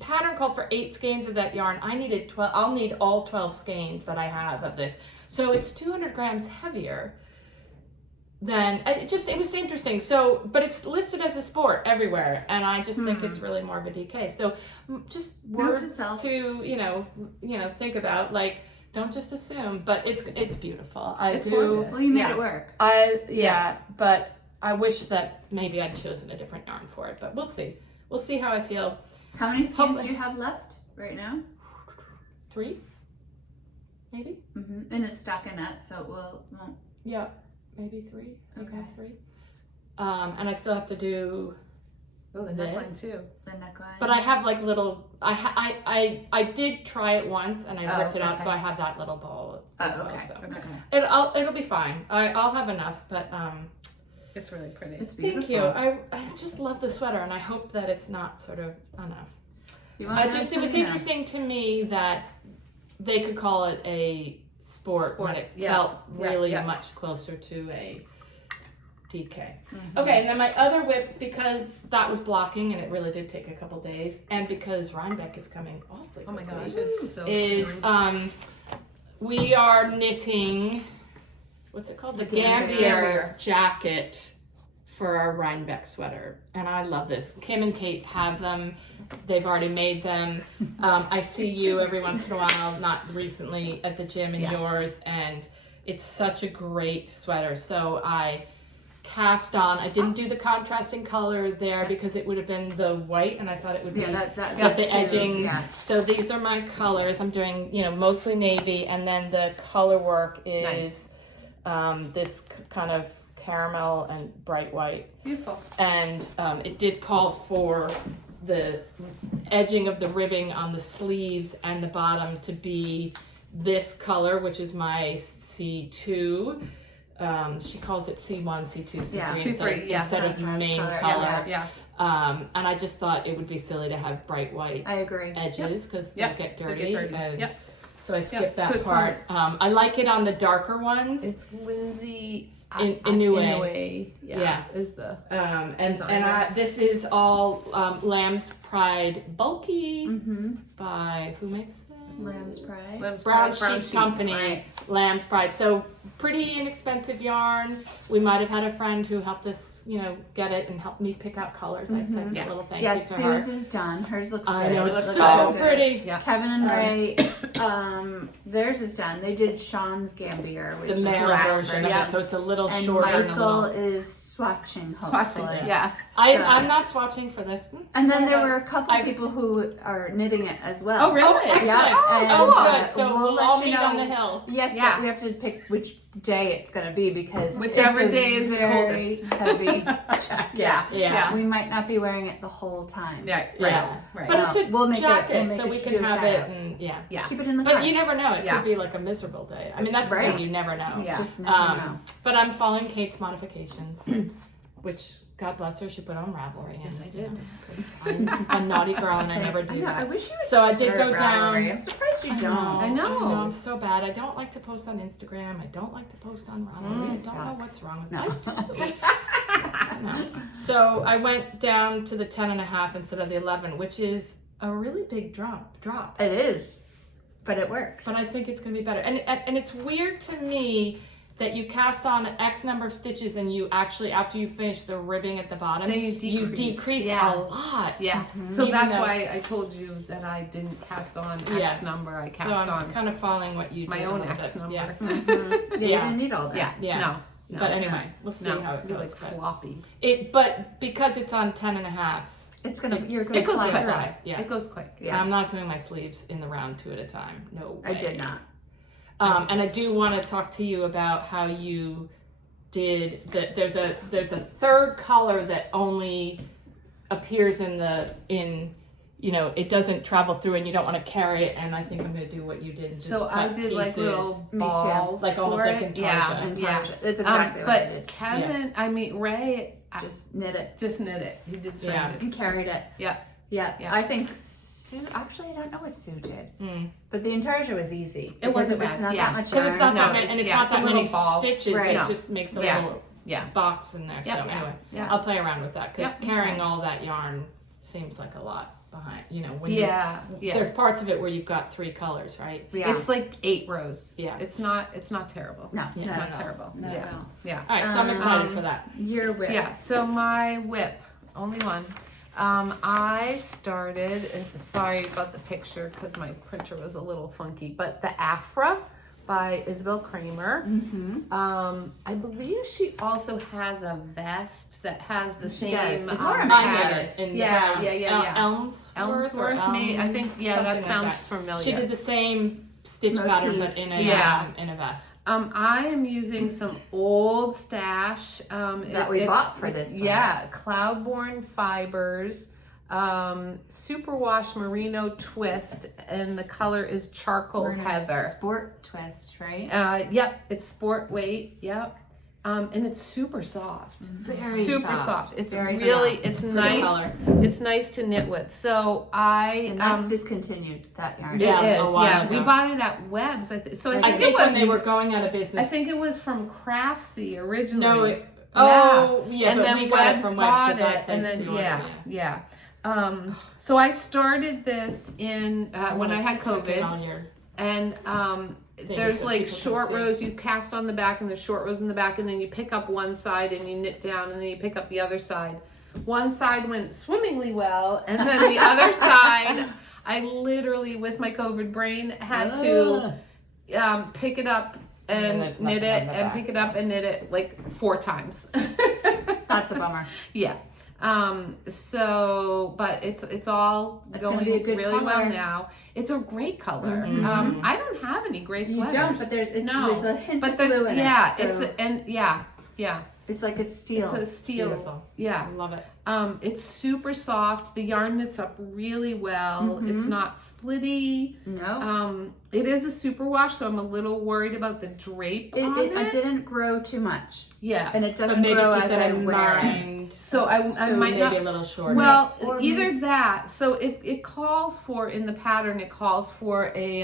pattern called for 8 skeins of that yarn. I needed 12. I'll need all 12 skeins that I have of this. So it's 200 grams heavier. then it was interesting. So, but it's listed as a sport everywhere, and I just think it's really more of a DK. So, just Note to words self. to think about. Like, don't just assume. But it's beautiful. It's gorgeous. Well, you made Yeah. it work. But I wish that maybe I'd chosen a different yarn for it. But we'll see. We'll see how I feel. How many skeins do you have left right now? 3, maybe. And it's stockinette, so it won't. Yeah, maybe 3. Okay. 3. And I still have to do. Oh, the This. neckline too. The neckline. But I have like little. I did try it once and I ripped it out, okay. so I have that little ball as well. okay. So Okay. it'll be fine. I'll have enough. But It's really pretty. It's beautiful. thank you. I just love the sweater, and I hope that it's not sort of I don't know. You want It was interesting to me that they could call it a sport when it felt really much closer to a DK. Okay, and then my other whip, because that was blocking and it really did take a couple days, and because Rhinebeck is coming awfully Oh my quickly, gosh, it's so is soon. we are knitting, what's it called? The Gambier jacket for our Rhinebeck sweater. And I love this. Kim and Kate have them. They've already made them. I see you every once in a while, not recently, at the gym in yours, and it's such a great sweater. So I cast on, I didn't do the contrasting color there because it would have been the white, and I thought it would be that got the too, edging. yeah. So these are my colors. I'm doing, mostly navy, and then the color work is this kind of caramel and bright white. Beautiful. And it did call for the edging of the ribbing on the sleeves and the bottom to be this color, which is my C2. She calls it C1, C2, C3 Yeah, instead of contrast main color, color. Yeah. And I just thought it would be silly to have bright white I agree. edges because Yep. they get They dirty. get dirty. and Yep. So I skipped So that it's part. I like it on the darker ones. It's Lindsay Inoue. Yeah. Is the And this is all Lamb's Pride bulky by who makes them? Lamb's Pride. Lamb's Brown Pride, Sheep Company. right. Lamb's Pride. So pretty inexpensive yarn. We might have had a friend who helped us, get it and helped me pick out colors. I sent a little thank Yeah, you to her. Sue's is done. Hers looks I great. know, It it's looks so good. pretty. Yeah. Kevin and Ray, theirs is done. They did Sean's Gambier, which The is male rat version of it, so it's a little and shorter and a Michael little. is swatching, Swatching. hopefully. Yeah. I'm not swatching for this one. And then Sorry there about- were a couple people who are knitting it as well. Oh, really? Excellent. Yeah, and, Oh, good. So we'll we'll let all you meet know. on the hill. Yes, Yeah. but we have to pick which day it's going to be because Whichever it's a day is the very coldest. heavy jacket. Yeah. We might not be wearing it the whole time. Yeah. Yeah. Right. But it's a We'll make it- jacket, we'll make so it we do can a have shout it out. and yeah. Keep it in the car. But you never know. It Yeah. could be like a miserable day. I mean, that's the Right. thing. You never know. Yeah. Just never know. But I'm following Kate's modifications, which God bless her, she put on Ravelry. Yes, I did. I'm a naughty girl and I never do I know. I that. wish you would So I did start go down- Ravelry. I'm surprised you don't. I know. I'm so bad. I don't like to post on Instagram. I don't like to post on Ravelry. I suck. don't know what's wrong with No. me. No. So I went down to the 10.5 instead of the 11, which is a really big drop. It is, but it worked. But I think it's going to be better. And it's weird to me that you cast on X number of stitches and you actually, after you finish the ribbing at the bottom, Then you decrease. a Yeah. lot. Yeah. So Even that's though- why I told you that I didn't cast on X Yes. number. I So cast I'm on kind of following what you my did a own little X bit. number. Yeah. Yeah, you Yeah. didn't need all that. Yeah. Yeah. No. But anyway, we'll see No. how it Be goes. like but floppy. but because it's on 10.5s, You're gonna It goes fly quick. through it. right. Yeah. It goes quick. Yeah. I'm not doing my sleeves in the round 2 at a time. No way. I did not. And I do want to talk to you about how you did there's a third color that only appears it doesn't travel through and you don't want to carry it, and I think I'm going to do what you did and just So I cut did like pieces. little Me too. balls, Like almost for like it. Intarsia. Yeah. And Yeah. Tarja. That's exactly what I But did. Kevin, Ray, Just knit it just knit it. He did strand Yeah. it. and carried it. Yeah. Yeah. Yeah. I think Sue. Actually, I don't know what Sue did, Mm. but the Intarsia was easy. It wasn't because it's bad, not yeah. that much Because it's not yarn, that so many, and it's yeah, not it's a that many little ball. stitches. Right. It just makes a Yeah. little Yeah. box in there. Yep. So anyway, Yeah. I'll play around with that because Yep. carrying all that yarn seems like a lot. behind. You know, when Yeah. there's parts of it where you've got 3 colors, right? Yeah. It's like 8 rows. Yeah. It's not terrible. no, Yeah. not Not at all. terrible. Not Yeah. at all. Yeah. All right, so I'm excited for that. Your whip. Yeah, so my whip, only one. I started, and sorry about the picture because my printer was a little funky, but the Afra by Isabel Kramer. I believe she also has a vest that has the same does. It's pattern. I in Yeah, the yeah, yeah, yeah. Elmsworth, I think, yeah, that something sounds like familiar. She did the same stitch Motif. pattern, but in a Yeah. in a vest. I am using some old stash That we bought for this one. Yeah, Cloudborne Fibers, Superwash Merino Twist, and the color is Charcoal We're in a Heather. sport twist, right? Yep, it's sport weight. Yep. And it's super soft. Very super soft. It's Very really soft. it's Pretty nice. color. It's nice to knit with. So I And that's discontinued, that yarn. Yeah, it a is. while Yeah, ago. we bought it at Webb's. I I think think it was when they were going out of I business. think it was from Craftsy originally. No, yeah, and but then we got it Webb's from Webb's bought because I it, and placed then the order. yeah. So I started this in when I had Clicking COVID, on your and there's so like people can short see. rows you cast on the back, and there's short rows in the back, and then you pick up one side and you knit down, and then you pick up the other side. One side went swimmingly well, and then the other side, I literally, with my COVID brain, had to pick it up And then and there's knit nothing on it, the and back. pick it up and knit it like 4 times. That's a bummer. Yeah. But it's all It's going gonna be a good really well color. now. It's a great color. Mhm. I don't have any gray You sweaters. don't, but there's a hint But of there's blue in yeah, it. So it's like a steel. it's a steel. beautiful. Yeah. I love it. It's super soft. The yarn knits up really well. It's not splitty. No. It is a superwash, so I'm a little worried about the drape on it. It didn't grow too much. Yeah. And it But doesn't maybe grow keep as that I in wear it. mind. So I So might maybe not a little shorter. Well, Or either that. So it calls for, in the pattern, it calls for a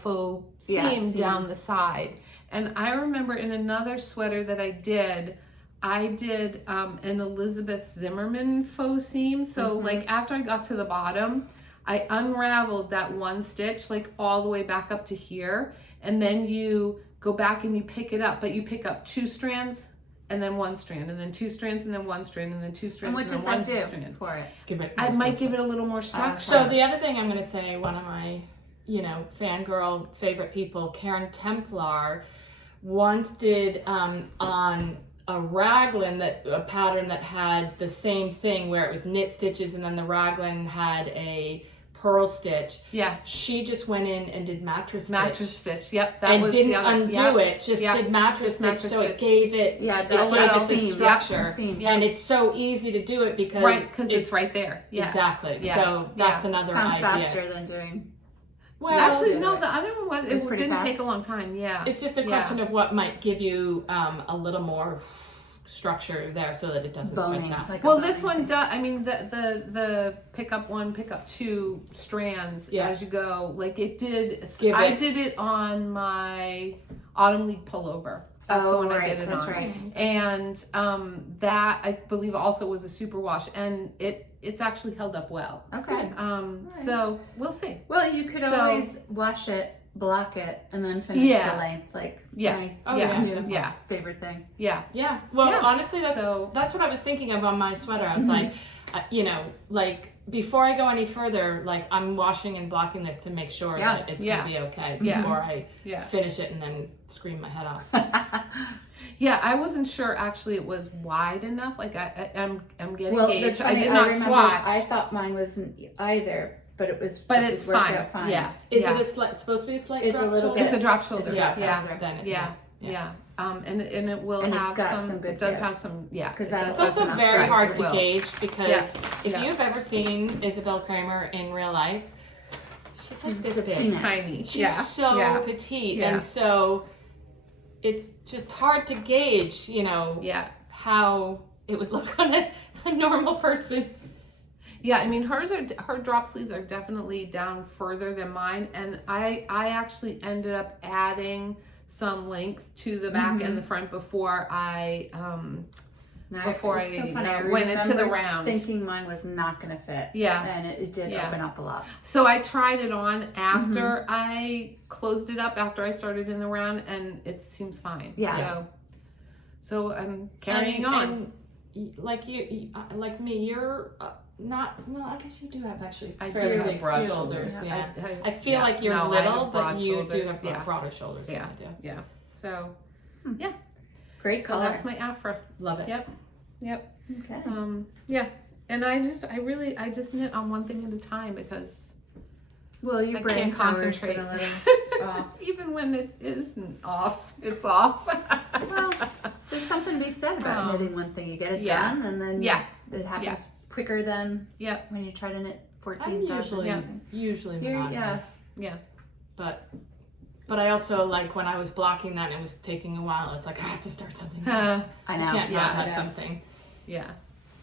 faux Yeah, seam seam. down the side. And I remember in another sweater that I did an Elizabeth Zimmerman faux seam. So like after I got to the bottom, I unraveled that one stitch like all the way back up to here. And then you go back and you pick it up, but you pick up 2 strands and then 1 strand, and then 2 strands, and then 1 strand, and then 2 And strands, what and does then 1 that do strand. for it? Give it. I more might stuff. give it a little more structure. So the other thing I'm going to say, one of my, fangirl favorite people, Karen Templar, once did on a raglan a pattern that had the same thing where it was knit stitches and then the raglan had a purl stitch. Yeah, She just went in and did mattress stitch. Yep, that and was didn't the other. undo it. Just Yep. did mattress Just stitch, mattress so stitch. it gave it. Yeah, it that gave little it the seam. structure. The seam. And it's so easy to do it because Right, because it's right there. Yeah. Exactly. Yeah. So that's Yeah. another Sounds idea. faster than doing. Well, Actually, the no, other the other one It was it pretty didn't fast. take a long time. Yeah. it's just a question of what might give you a little more structure there so that it doesn't Boning. switch out. Like a Well, this boning one does. I mean, the pick up 1, pick up 2 strands Yeah. as you go. Like it did. Give I it- did it on my Autumn League pullover. That's the Oh, one I right, did it that's on. right. And that I believe also was a superwash, and it's actually held up well. Okay. So we'll see. Well, you could So- always wash it, block it, and then finish Yeah. the length. Like Yeah. my Oh, yeah. yeah. Yeah. favorite thing. Yeah. Yeah. Well, Yeah. honestly, that's So- that's what I was thinking of on my sweater. I was like, like before I go any further, like I'm washing and blocking this to make sure Yeah. that it's Yeah. gonna be okay Yeah. before I Yeah. finish it and then scream my head off. Yeah, I wasn't sure actually it was wide enough. Like I'm getting Well, gauged. that's I funny. did not remember swatch. I thought mine wasn't either, but it was. But it it's worked fine. out fine. Yeah. Is yeah. it it's supposed to be a slight It's a drop little shoulder? It's a drop shoulder. It's a drop yeah. shoulder. Then it- Yeah. Yeah. And it will And it's have got some. some good It does give. have some. Yeah. 'Cause it that'll does It's have also some very stretch. hard It to will. gauge because Yeah. if Yeah. you've ever seen Isabel Kramer in real life, she's like She's this a big. peanut. Tiny. She's yeah. so yeah. petite, Yeah. and so it's just hard to gauge, Yeah. how it would look on a normal person. Yeah, I mean her drop sleeves are definitely down further than mine, and I actually ended up adding some length to the back and the front before I No, before it's so I funny. I went into the remember round. thinking mine was not going to fit. Yeah. And it did Yeah. open up a lot. So I tried it on after I closed it up, after I started in the round, and it seems fine. Yeah. So I'm carrying on. And like like me, you're not. Well, I guess you do have actually I do fairly have big broad shoulders. shoulders. Yeah. I I feel like you're no, I have little, but broad you do shoulders. have Yeah. broader shoulders Yeah. than I do. Yeah. So Great so color. that's my afro. Love it. Yep. Okay. Yeah. And I just knit on one thing at a time because Well, your I brain can't power's concentrate. been a little off. Even when it isn't off, it's off. Well, there's something to be said about Um, knitting one thing. You get it yeah. done, and then Yeah. it happens quicker than Yep. when you try to knit I'm 14,000. usually You're- monotonous. Yeah. But I also like when I was blocking that and it was taking a while. It's like I have to start something else. I I know. can't Yeah, not have yeah. something. Yeah.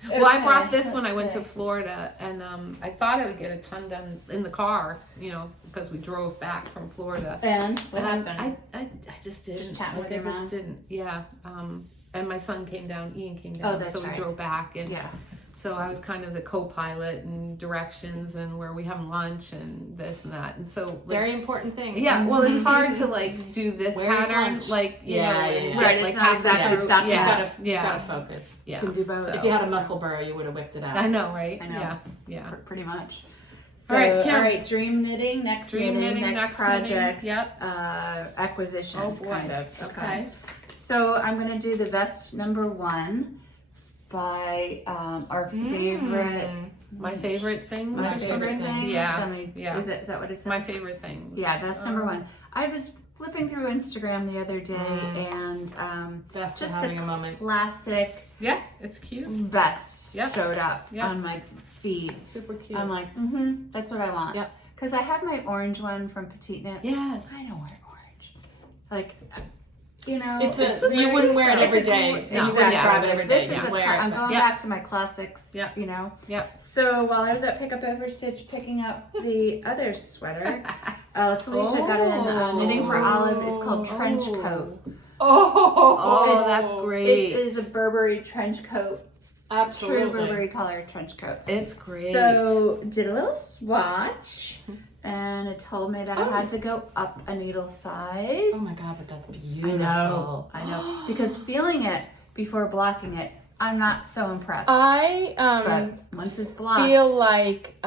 Well, I brought Okay, this when I went to let's see. Florida, and I thought I would get a ton done in the car, because we drove back from Florida. And what And happened? I just didn't. chatting Like, with I your just mom? didn't. Yeah. And my son came down. Ian came down. that's so we right. drove back, and Yeah. so I was kind of the co-pilot and directions and where we have lunch and this and that. And so like, Very important thing. yeah, well, it's hard to like do this Where's pattern, lunch? like Yeah, and yeah. get, Right, it's like not half exactly through. stuck in Yeah, You yeah, gotta focus. yeah. Can do both. So- If you had a muscle burrow, you would have whipped it out. I know, right? I know. Yeah, yeah. Pretty much. So, All right, Kim. all right, dream knitting, next Dream knitting, next next project. knitting, yep. Acquisition. Oh boy. Kind of. Okay. So I'm going to do the vest number 1 by our favorite. My favorite things. My or favorite something? things. Yeah. Let me, Yeah. Is that what it says? My favorite things. Yeah, that's number 1. I was flipping through Instagram the other day and Just just having a a moment. classic Yeah, it's cute. vest Yep. showed up Yep. on my feed. Super cute. I'm like, that's what I want. Yep. Because I have my orange one from Petite Knit. yes. I don't wear orange. Like, you know, You wouldn't wear it every day. No, You wouldn't exactly. grab it every day. This is You a. wear it, I'm but- going Yep. back to my classics. Yep. You know. Yep. So while I was at Pick Up Everstitch picking up the other sweater, Felicia got in knitting for Olive. It's called Trench Coat. Oh, It's- that's It great. is a Burberry trench coat. True Absolutely. Burberry color trench coat. It's great. So did a little swatch, and it told me that I had to go up a needle size. Oh my god, but that's I beautiful. know, because feeling it before blocking it, I'm not so impressed. I but once it's blocked, feel like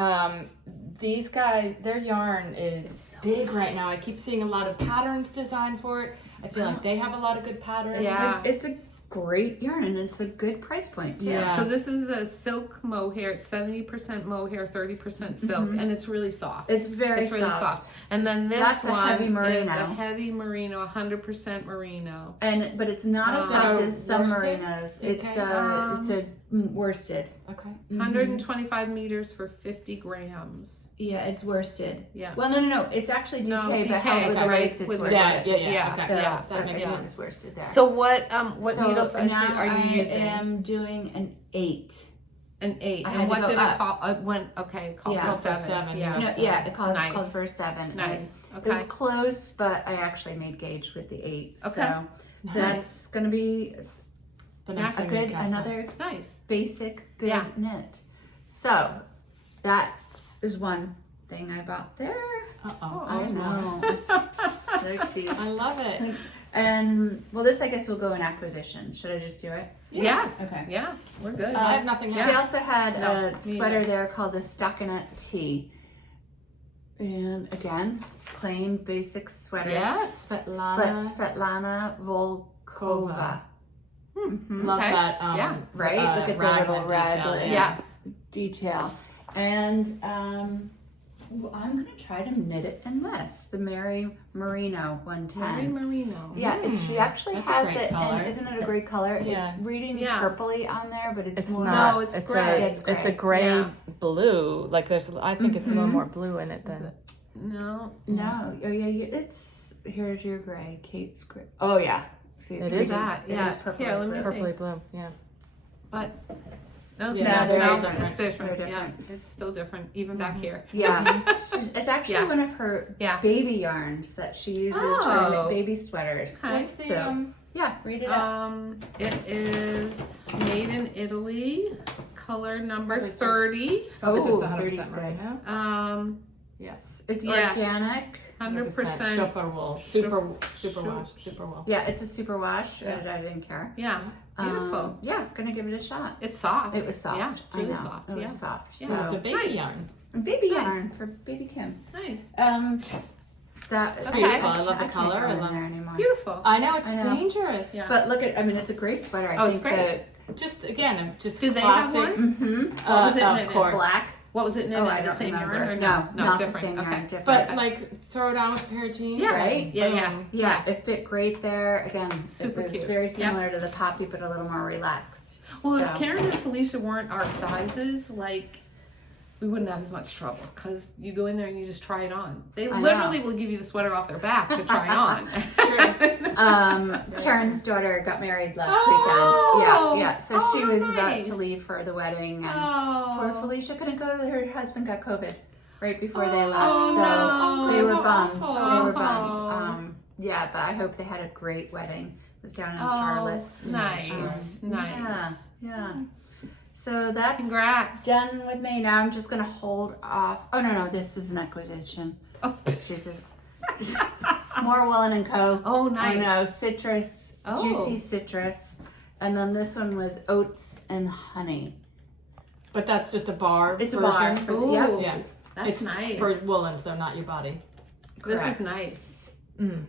these guys, their yarn is big right now. I keep seeing a lot of patterns designed for it. I feel like they have a lot of good patterns. Yeah. it's a great yarn, and it's a good price point too. Yeah. So this is a silk mohair. It's 70% mohair, 30% silk, and it's really soft. It's very It's really soft. And then this That's a one heavy is merino. a heavy merino, 100% merino. but it's not as Is that soft a as some worsted? merinos. Okay. It's a worsted. Okay. 125 meters for 50 grams. Yeah, it's worsted. Yeah. Well, no. It's actually DK, No, but DK, held with the right, lace. It's with the worsted. lace. Yeah. Yeah, Okay. yeah. That makes everything sense. is worsted there. So what So needle size now are you I using? am doing an 8. An 8. I had And to what go did up. it call? It called Yeah. for 7. Seven, Yeah. yeah. No, yeah, it called Nice. for 7. Nice. It was Okay. close, but I actually made gauge with the 8. Okay. So that's going to be The a next thing good, is cast another Nice. basic good Yeah. knit. So that is one thing I bought there. Uh-oh. I know. Oopsies. I love it. And well, this I guess will go in acquisition. Should I just do it? Yes. Okay. Yeah. We're good. I have nothing She left. also had No, a me sweater either. there called the Stockinette Tee. And again, plain basic sweaters. Yes. Svetlana Volkova. Mhm. Love Okay. that. Yeah. Right? Look at the raglan little raglan. detail, Yes. Detail. And well, I'm going to try to knit it in this, the Mary Merino 110. Very merino. Yeah, she actually that's a has great it, color. and isn't it a great color? Yeah. It's reading Yeah. purplely on there, but it's more. not. No, it's gray. It's gray. It's a gray Yeah. blue. Like there's, I think it's a little more blue in it Is than. it? No. No, oh yeah, it's here's your gray, Kate's gray. Oh yeah, see, it's It really is that. It Yeah. is purpley Here, let me blue. see. Purpley blue, yeah. But No, Yeah, they're no, different. it's different. They're different. Yeah, it's still different, even back here. Yeah, it's actually Yeah. one of her Yeah. baby yarns that she uses Oh. for baby sweaters. Okay. What's the So- Yeah, read it up. It is made in Italy, color number Probably just- 30. Probably just Oh, 100% 30's good. right now. Yes, it's Yeah. organic. 100%. Super wool. Super wash. Super wool. Yeah, it's a super wash. Yeah. I didn't care. Yeah, beautiful. Yeah, gonna give it a shot. It's soft. It was soft. Yeah, it's I really know. soft. It Yeah, was soft. Yeah. So it's So a baby Nice. yarn. baby Nice. yarn for baby Kim. nice. That's Okay. Beautiful. I love the can't color. go I in love. there anymore. Beautiful. I know it's I know. dangerous. Yeah. But look at, I mean, it's a great sweater. Oh, it's great. Just again, just Do they have classic. one? Mm-hmm. What was it of knitted in? course. Black. What was it knitted Oh, in? I The don't same remember. yarn or No, not different. the same Okay. yarn. Different. But like throw it on with a pair of jeans. Yeah. Right? Yeah, yeah. Boom. Yeah, it fit great there. Again, Super it was cute. very Yeah. similar to the poppy, but a little more relaxed. Well, So- if Karen and Felicia weren't our sizes, like, we wouldn't have as much trouble because you go in there and you just try it on. They I literally know. will give you the sweater off their back to try on. It's true. Karen's daughter got married last Oh. weekend. Yeah, yeah. So Oh, she was nice. about to leave for the wedding, and poor Oh. Felicia couldn't go. Her husband got COVID right before they left, Oh, so no. they were how bummed. awful. They were bummed. Oh. Yeah, but I hope they had a great wedding. It was down in Oh, Charlotte. nice, nice. Yeah, yeah. So that's Congrats. done with me. Now I'm just gonna hold off. Oh no, this is an acquisition. Oh. Jesus. More Woolen and Co. Oh, nice. I know, citrus, Oh. juicy citrus. And then this one was oats and honey. But that's just a bar. It's a version. bar. For, Ooh. yep. Yeah. That's It's nice. for woolens though, not your body. This Correct. is nice.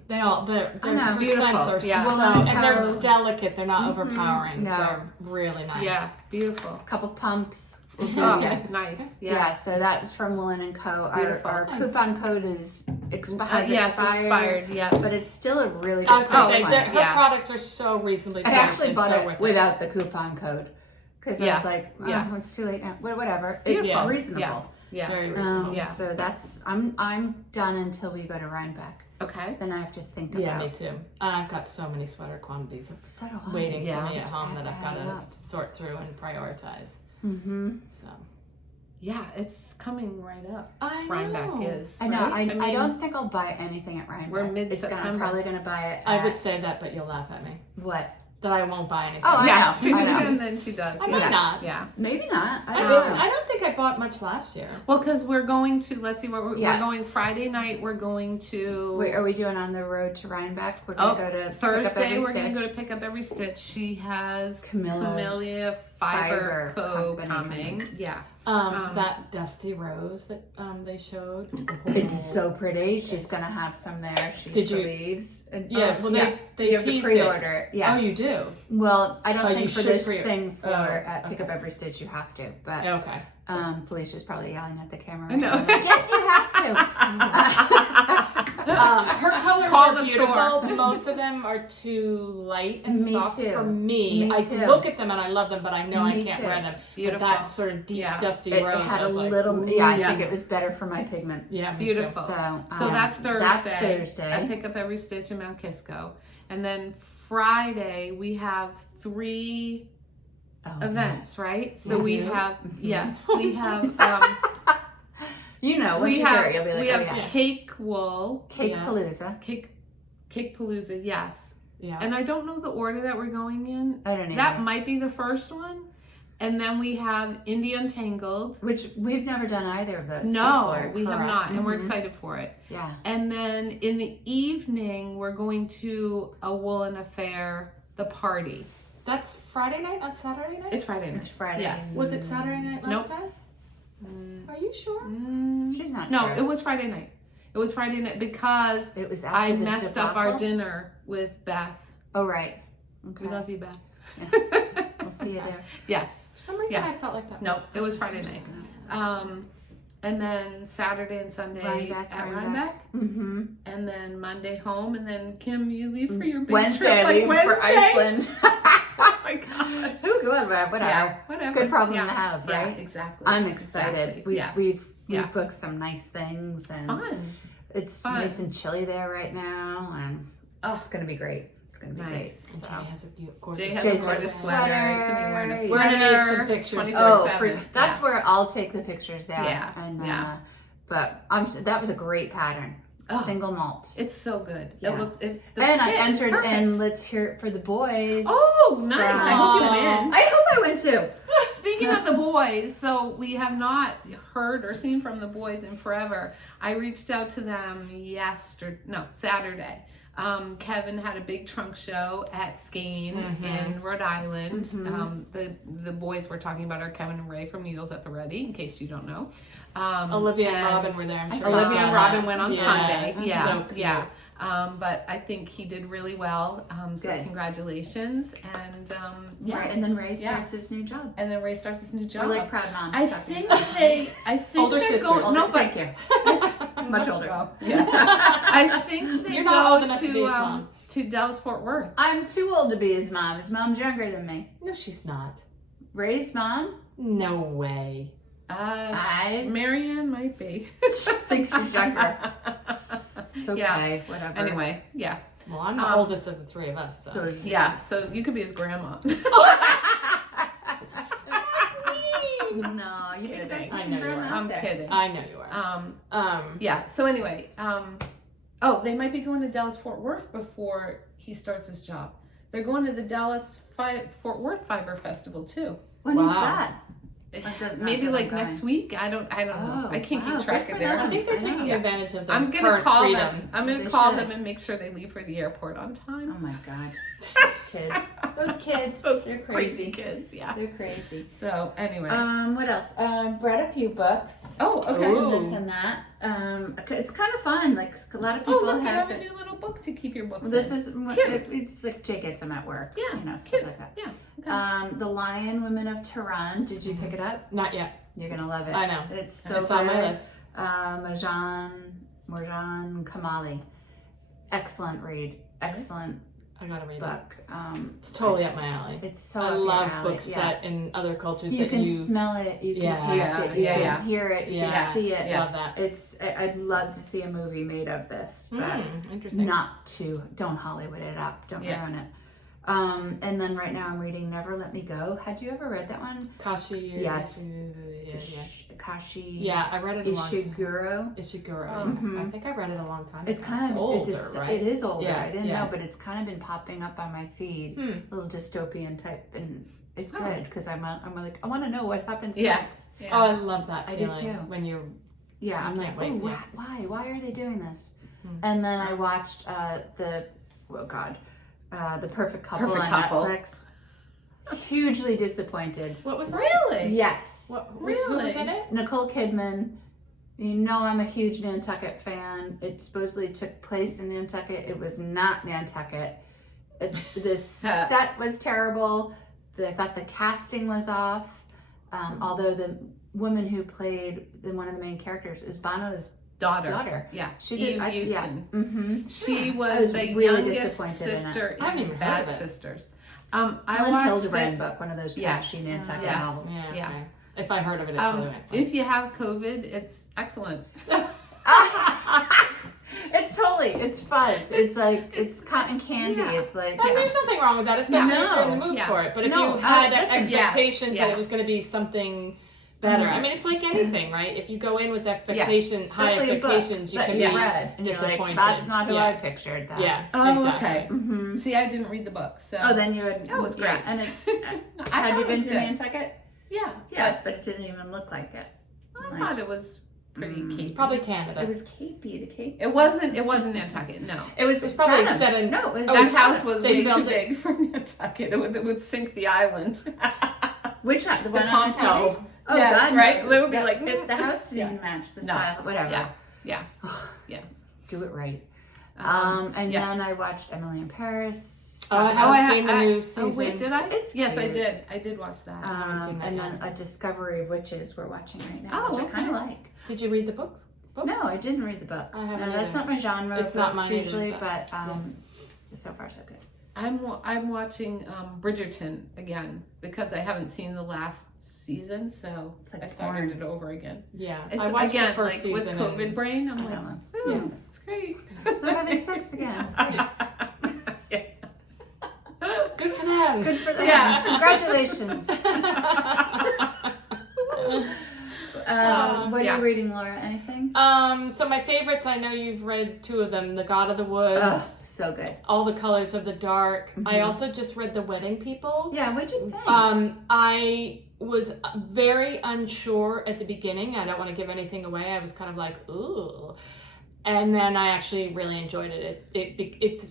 They all their I know. percents Beautiful. are Yeah. so Woolen and they're Co. delicate. They're not overpowering. No. They're really nice. Yeah, beautiful. A couple pumps. Will do Oh, it. nice. Yeah. Yeah. so that's from Woolen and Co. Beautiful. Our Nice. coupon code is has Yes, expired, expired. Yeah. but it's still a really I good was gonna Oh, say price. her yes. products are so reasonably I priced actually and bought so it worth without the coupon code because I Yeah. was like, oh, Yeah. it's too late now. Whatever, Beautiful. it's Yeah. reasonable. Yeah. Very reasonable. Yeah. So that's I'm done until we go to Rhinebeck. Okay. Then I have to think Yeah, me about. too. I've got so many sweater quantities of So do I. waiting Yeah. for me at home that I've got Yeah. to sort through and prioritize. Mm-hmm. So Yeah, it's coming right up. I Rhinebeck is. I know. Right? I mean, don't think I'll buy anything at Rhinebeck. We're I'm mid-September. probably gonna buy it. I at- would say that, but you'll laugh at me. what? That I won't buy anything. Oh, I Yeah, know, she, I know. and then she does. I yeah. might not. Yeah. Maybe not. I I don't didn't. know. I don't think I bought much last year. Well, because we're going to, let's see, we're Yeah. going Friday night, we're going to. Wait, are we doing on the road to Rhinebeck? We're Oh, gonna go to Thursday, we're going going to go to Pick Up Every Stitch. She has Camilla Camellia Fiber Fiber Co. Company coming. Yeah. That dusty rose that they showed. It's so pretty. She's gonna have some there. She Did you- believes. And, Yeah, well, they you have to teased pre-order it. Yeah. Oh, you do? Well, I don't Oh, you think for should this pre- thing for Oh, at Pick okay. Up Every Stitch you have to. But Okay. Felicia's probably yelling at the camera. I know. Right now. Yes, you have to. Her colors Call are the beautiful. store. Most of them are too light and Me soft too. for me. Me I too. look at them and I love them, but I know I Me can't too. wear them. Beautiful. But that sort of deep, Yeah. dusty It rose. had I a was like, little. ooh, Yeah, I yeah. think it was better for my pigment. Yeah, me too. Beautiful. So That's Thursday. That's Thursday. I Pick Up Every Stitch in Mount Kisco. And then Friday, we have 3 Oh, events, yes. right? So We we do? have, yes, we have, You know, once we you have, hear it, you'll be like, we oh have yeah. Cake Wool, Cake Yeah. Palooza. Cake Palooza, yes. Yeah. And I don't know the order that we're going in. I don't know. That might be the first one. And then we have Indie Untangled. Which we've never done either of those. No, before, we have correct? not, and we're Mhm. excited for it. Yeah. And then in the evening, we're going to a Woolen Affair, the party. That's Friday night, not Saturday night? It's Friday It's night. Friday. Yes. Was it Saturday night last Nope. time? Are you sure? She's not No, sure. it was Friday night. It was Friday night because It was after I the messed up our debacle? dinner with Beth. Oh, right. Okay. We love you, Beth. We'll see you there. Yes. For some reason Yeah. I felt like that No, was... it was Friday night. And then Saturday and Sunday Rhinebeck, at Rhinebeck. Rhinebeck. Mm-hmm. And then Monday home. And then Kim, you leave for your big Wednesday, trip I like leave Wednesday. for Iceland. Oh my gosh. Who good, whatever. Yeah, whatever. Good problem Yeah. to have, Yeah, right? exactly. I'm excited. Exactly. Yeah. We've Yeah. booked some nice things, and Fun. it's Fun. nice and chilly there right now, and Oh. it's gonna be great. gonna be Nice. great. And So. Jay has a gorgeous Jay has Jay's a got a gorgeous sweater. He's gonna be wearing a sweater. We're gonna need some sweater. pictures. 24/7. That's Yeah. where I'll take the pictures there. Yeah, And then, yeah. but that was a great pattern. Oh. Single malt. It's so good. Yeah. It looks. The And I fit is entered perfect. in Let's Hear It for the Boys. Oh, nice! I hope you Aw. win. I hope I win too. Speaking of the boys, so we have not heard or seen from the boys in forever. I reached out to them Saturday. Kevin had a big trunk show at Skane's in Rhode Island. The boys we're talking about are Kevin and Ray from Needles at the Ready, in case you don't know. Olivia and Robin were there. I'm sure. Olivia saw and that. Robin went on Yeah. Sunday. That's Yeah, so cute. yeah. But I think he did really well. So Good. congratulations. And yeah. Right, and then Ray starts his new job. And then Ray starts his new job. We're like proud moms. I talking think about I think Older they're sisters. going. No, it. but Thank you. Much older. Well, yeah. I think they You're not go old enough to be his mom. to Dallas Fort Worth. I'm too old to be his mom. His mom's younger than me. No, she's not. Ray's mom No way. Marianne might be. thinks she's younger. It's okay. Yeah. Whatever. Anyway, yeah. Well, I'm the oldest of the three of us. So. So Yeah, so you could be his grandma. no, you Kidding. the best I know you are. I'm kidding. I know you are. Yeah, so anyway, they might be going to Dallas Fort Worth before he starts his job. They're going to the Dallas Fort Worth Fiber Festival too. When is Wow. that? That doesn't- Maybe not that like I'm next week. I don't know. Oh, I can't wow, keep track good of for their. I think they're I know. taking Yeah. advantage of their I'm gonna current call freedom. them. I'm gonna They call should. them and make sure they leave for the airport on time. Oh my god. Those kids. Those kids. Those They're crazy crazy. kids, yeah. They're crazy. So anyway. What else? Read a few books. Oh, okay. Ooh. And this and that. It's kind of fun. Like a lot of people Oh, look, you have a it. new little book to keep your books This in. is Cute. it's like Jay gets them at work. Yeah, You know, stuff cute. like that. Yeah. Okay. The Lion Women of Tehran. Did you pick it up? Not yet. You're gonna love it. I know. It's so It's on my good. list. Marjan Kamali. Excellent read. Excellent I gotta read it. book. It's totally up my alley. It's so I up your love alley. books Yeah. set in other cultures You that can you smell it. You can Yeah. taste it. You Yeah, can yeah. hear it. You Yeah. can see it. Yeah. love that. I'd love to see a movie made of this, but Interesting. don't Hollywood it up. Don't Yeah. ruin it. And then right now I'm reading Never Let Me Go. Had you ever read that one? Kashi. Yes. Yeah. Kashi Yeah, I read it a long time. Ishiguro. Ishiguro. Mhm. I think I read it a long time It's ago. kind of older, it's right? It is older. Yeah, I didn't yeah. know, but it's kind of been popping up on my feed. Little dystopian type, and it's Oh. good because I'm like I want to know what happens Yeah. next. Yeah. Oh, I love that I do feeling too. when you Yeah, I'm can't like, wait, oh, yeah. why are they doing this? And then I watched the Perfect Couple Perfect on Couple. Netflix. Hugely disappointed. What was that? Really? Yes. Who was in it? Nicole Kidman. You know I'm a huge Nantucket fan. It supposedly took place in Nantucket. It was not Nantucket. The set was terrible. I thought the casting was off. Although the woman who played one of the main characters is Bono's daughter. Yeah. She Eve did. Houston. Mm-hmm. She I was was the really youngest disappointed in it. sister I haven't in even heard Bad of it. Sisters. I Ellen watched Hildebrand it. book, one of those Yes. trashy Nantucket Yes. novels. Yeah. Yeah. Okay. If I heard of it, it probably went fine. If you have COVID, it's excellent. It's fuzz. It's like it's cotton candy. Yeah. It's like And there's nothing wrong with that, especially if you're in the mood Yeah. for it. But if No, you had listen, expectations yes, that yeah. it was going to be something better, Mhm. I mean, it's like anything, right? If you go in with expectations, high Especially a book expectations, you that can you be read, and you're like, disappointed. that's not who Yeah. I pictured. That. Yeah. Oh, exactly. okay. Mm-hmm. See, I didn't read the book, so. Oh, then you would. That was yeah, great. And I had thought you it been was to good. Nantucket? Yeah, Yeah, but it didn't even look like it. I thought it was pretty capey. It's probably Canada. It was capey. The cape. It wasn't Nantucket. No. It was. It's probably Chatham. set in- No, it was. That house was They way too filmed it. big for Nantucket. It would sink the island. Which one? The one on the Pompano. TV? Oh, Yes, God, right? no. It would be The- like, the house didn't even match the No. style. Whatever. Yeah. Do it right. And yeah. then I watched Emily in Paris. Oh, I haven't seen the new Oh, season. wait, did I? It's Yes, I cute. did. I did watch that. haven't seen that And yet. then A Discovery of Witches we're watching right now, Oh, which I kind of okay. like. Did you read the books? No, I didn't read the books. I haven't That's either. not my genre. It's not books mine either, usually, but- but so far so good. I'm watching Bridgerton again because I haven't seen the last season, so It's like I started porn. it over again. Yeah. It's I watched again the first like season. with COVID and- brain. I'm I like, know. ooh, Yeah. it's great. They're having sex again. Yeah. them. Good for them. Yeah. Congratulations. What are Yeah. you reading, Laura? Anything? So my favorites, I know you've read 2 of them, The God of the Woods, Oh, so good. All the Colors of the Dark. I Mhm. also just read The Wedding People. Yeah, what'd you think? I was very unsure at the beginning. I don't want to give anything away. I was kind of like, ooh. And then I actually really enjoyed it. It's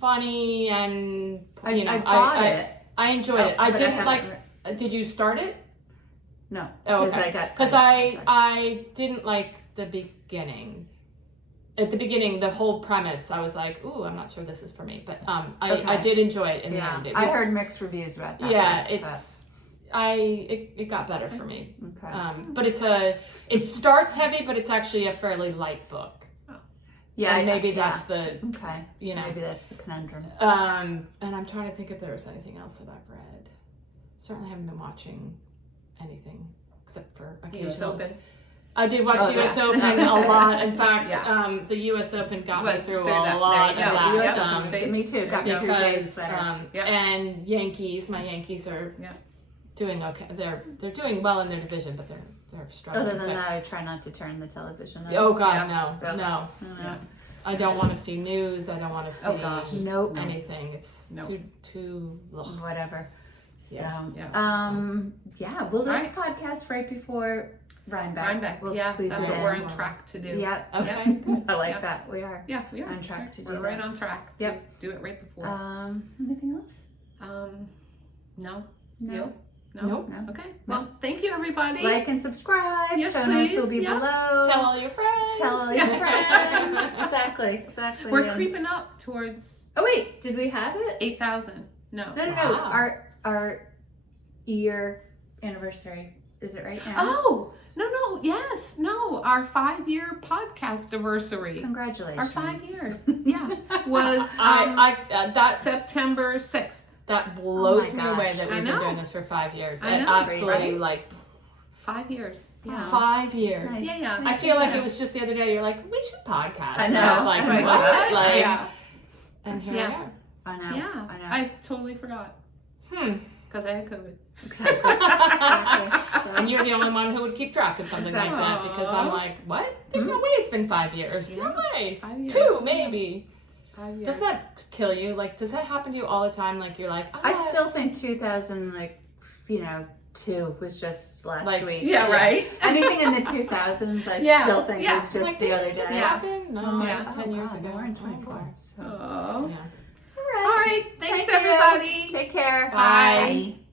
funny and, you know, I bought it. I enjoyed it. I but didn't haven't like, read- did you start it? No. Oh, Because okay. I got Because sidetracked. I didn't like the beginning. At the beginning, the whole premise, I was like, "Ooh, I'm not sure this is for me." But I Okay. did enjoy it in the Yeah, end. I heard mixed reviews about that. Yeah, one, it got better for me. but- okay. But it starts heavy, but it's actually a fairly light book. Yeah, and maybe yeah. that's the Okay. you know. Maybe that's the conundrum. And I'm trying to think if there was anything else that I've read. Certainly haven't been watching anything except for US occasional. Open. I did watch Oh, US yeah. Open That was a good. lot. In fact, Yeah. the US Open got me Was through through a that. lot There you of go. that. The US Yeah. Open was good. Me too. Got me There you through go. Jay's Because better. Yeah. and Yankees, my Yankees are Yeah. doing okay. They're doing well in their division, but they're struggling. Other than But- that, I try not to turn the television on. oh God, Yeah. no. Yeah. I don't want to see news. I don't want to see Oh, gosh. Nope. anything. It's No. too. Ugh. Whatever. So, Yeah. we'll do this podcast right before Rhinebeck. Rhinebeck. We'll Yeah, squeeze that's it what in. we're on track to do. Yep. Okay. Good. I like Yep. that. We are. Yeah, we are On track to do We're right that. on track to Yep. do it right before. Anything else? No. No. You? No. Nope. No. Okay. Well, thank you, everybody. Like and subscribe. Yes, Show notes will please. be Yeah. below. Tell all your friends. Tell all your friends. Exactly. We're And- creeping up towards Oh wait, did we have it? 8,000. No. No. Wow. Our year anniversary. Is it right now? Oh, no. Yes. No. Our 5-year podcast anniversary. Congratulations. Our 5 year. Yeah. Was That September 6th. that blows Oh me my away gosh. that I we've been know. doing this for 5 years. I know. Absolutely, Right? like 5 years. Yeah. 5 years. Nice. Yeah. I feel like Yeah. it was just the other day. You're like, we should podcast. I And know. I was like, I know. what? Like, Yeah. and here Yeah. we are. I know. Yeah. I know. I totally forgot because I had COVID. Exactly. Exactly. And you're the only one who would keep track of something Exactly. like that because I'm like, what? There's no way it's been 5 years. No way. 5 years. 2 maybe. 5 years. Does that kill you? Like, does that happen to you all the time? Like, you're like, oh, I still think 2002 was just last Like, week. Yeah. Right. Anything in the 2000s, I Yeah, still think yeah. was just like, the did other it just day. happen? No, Yeah. it was 10 years God, ago. We're in 24. So. Oh. Yeah. All All right. Thanks, Thank you. everybody. Take care. Bye. Bye.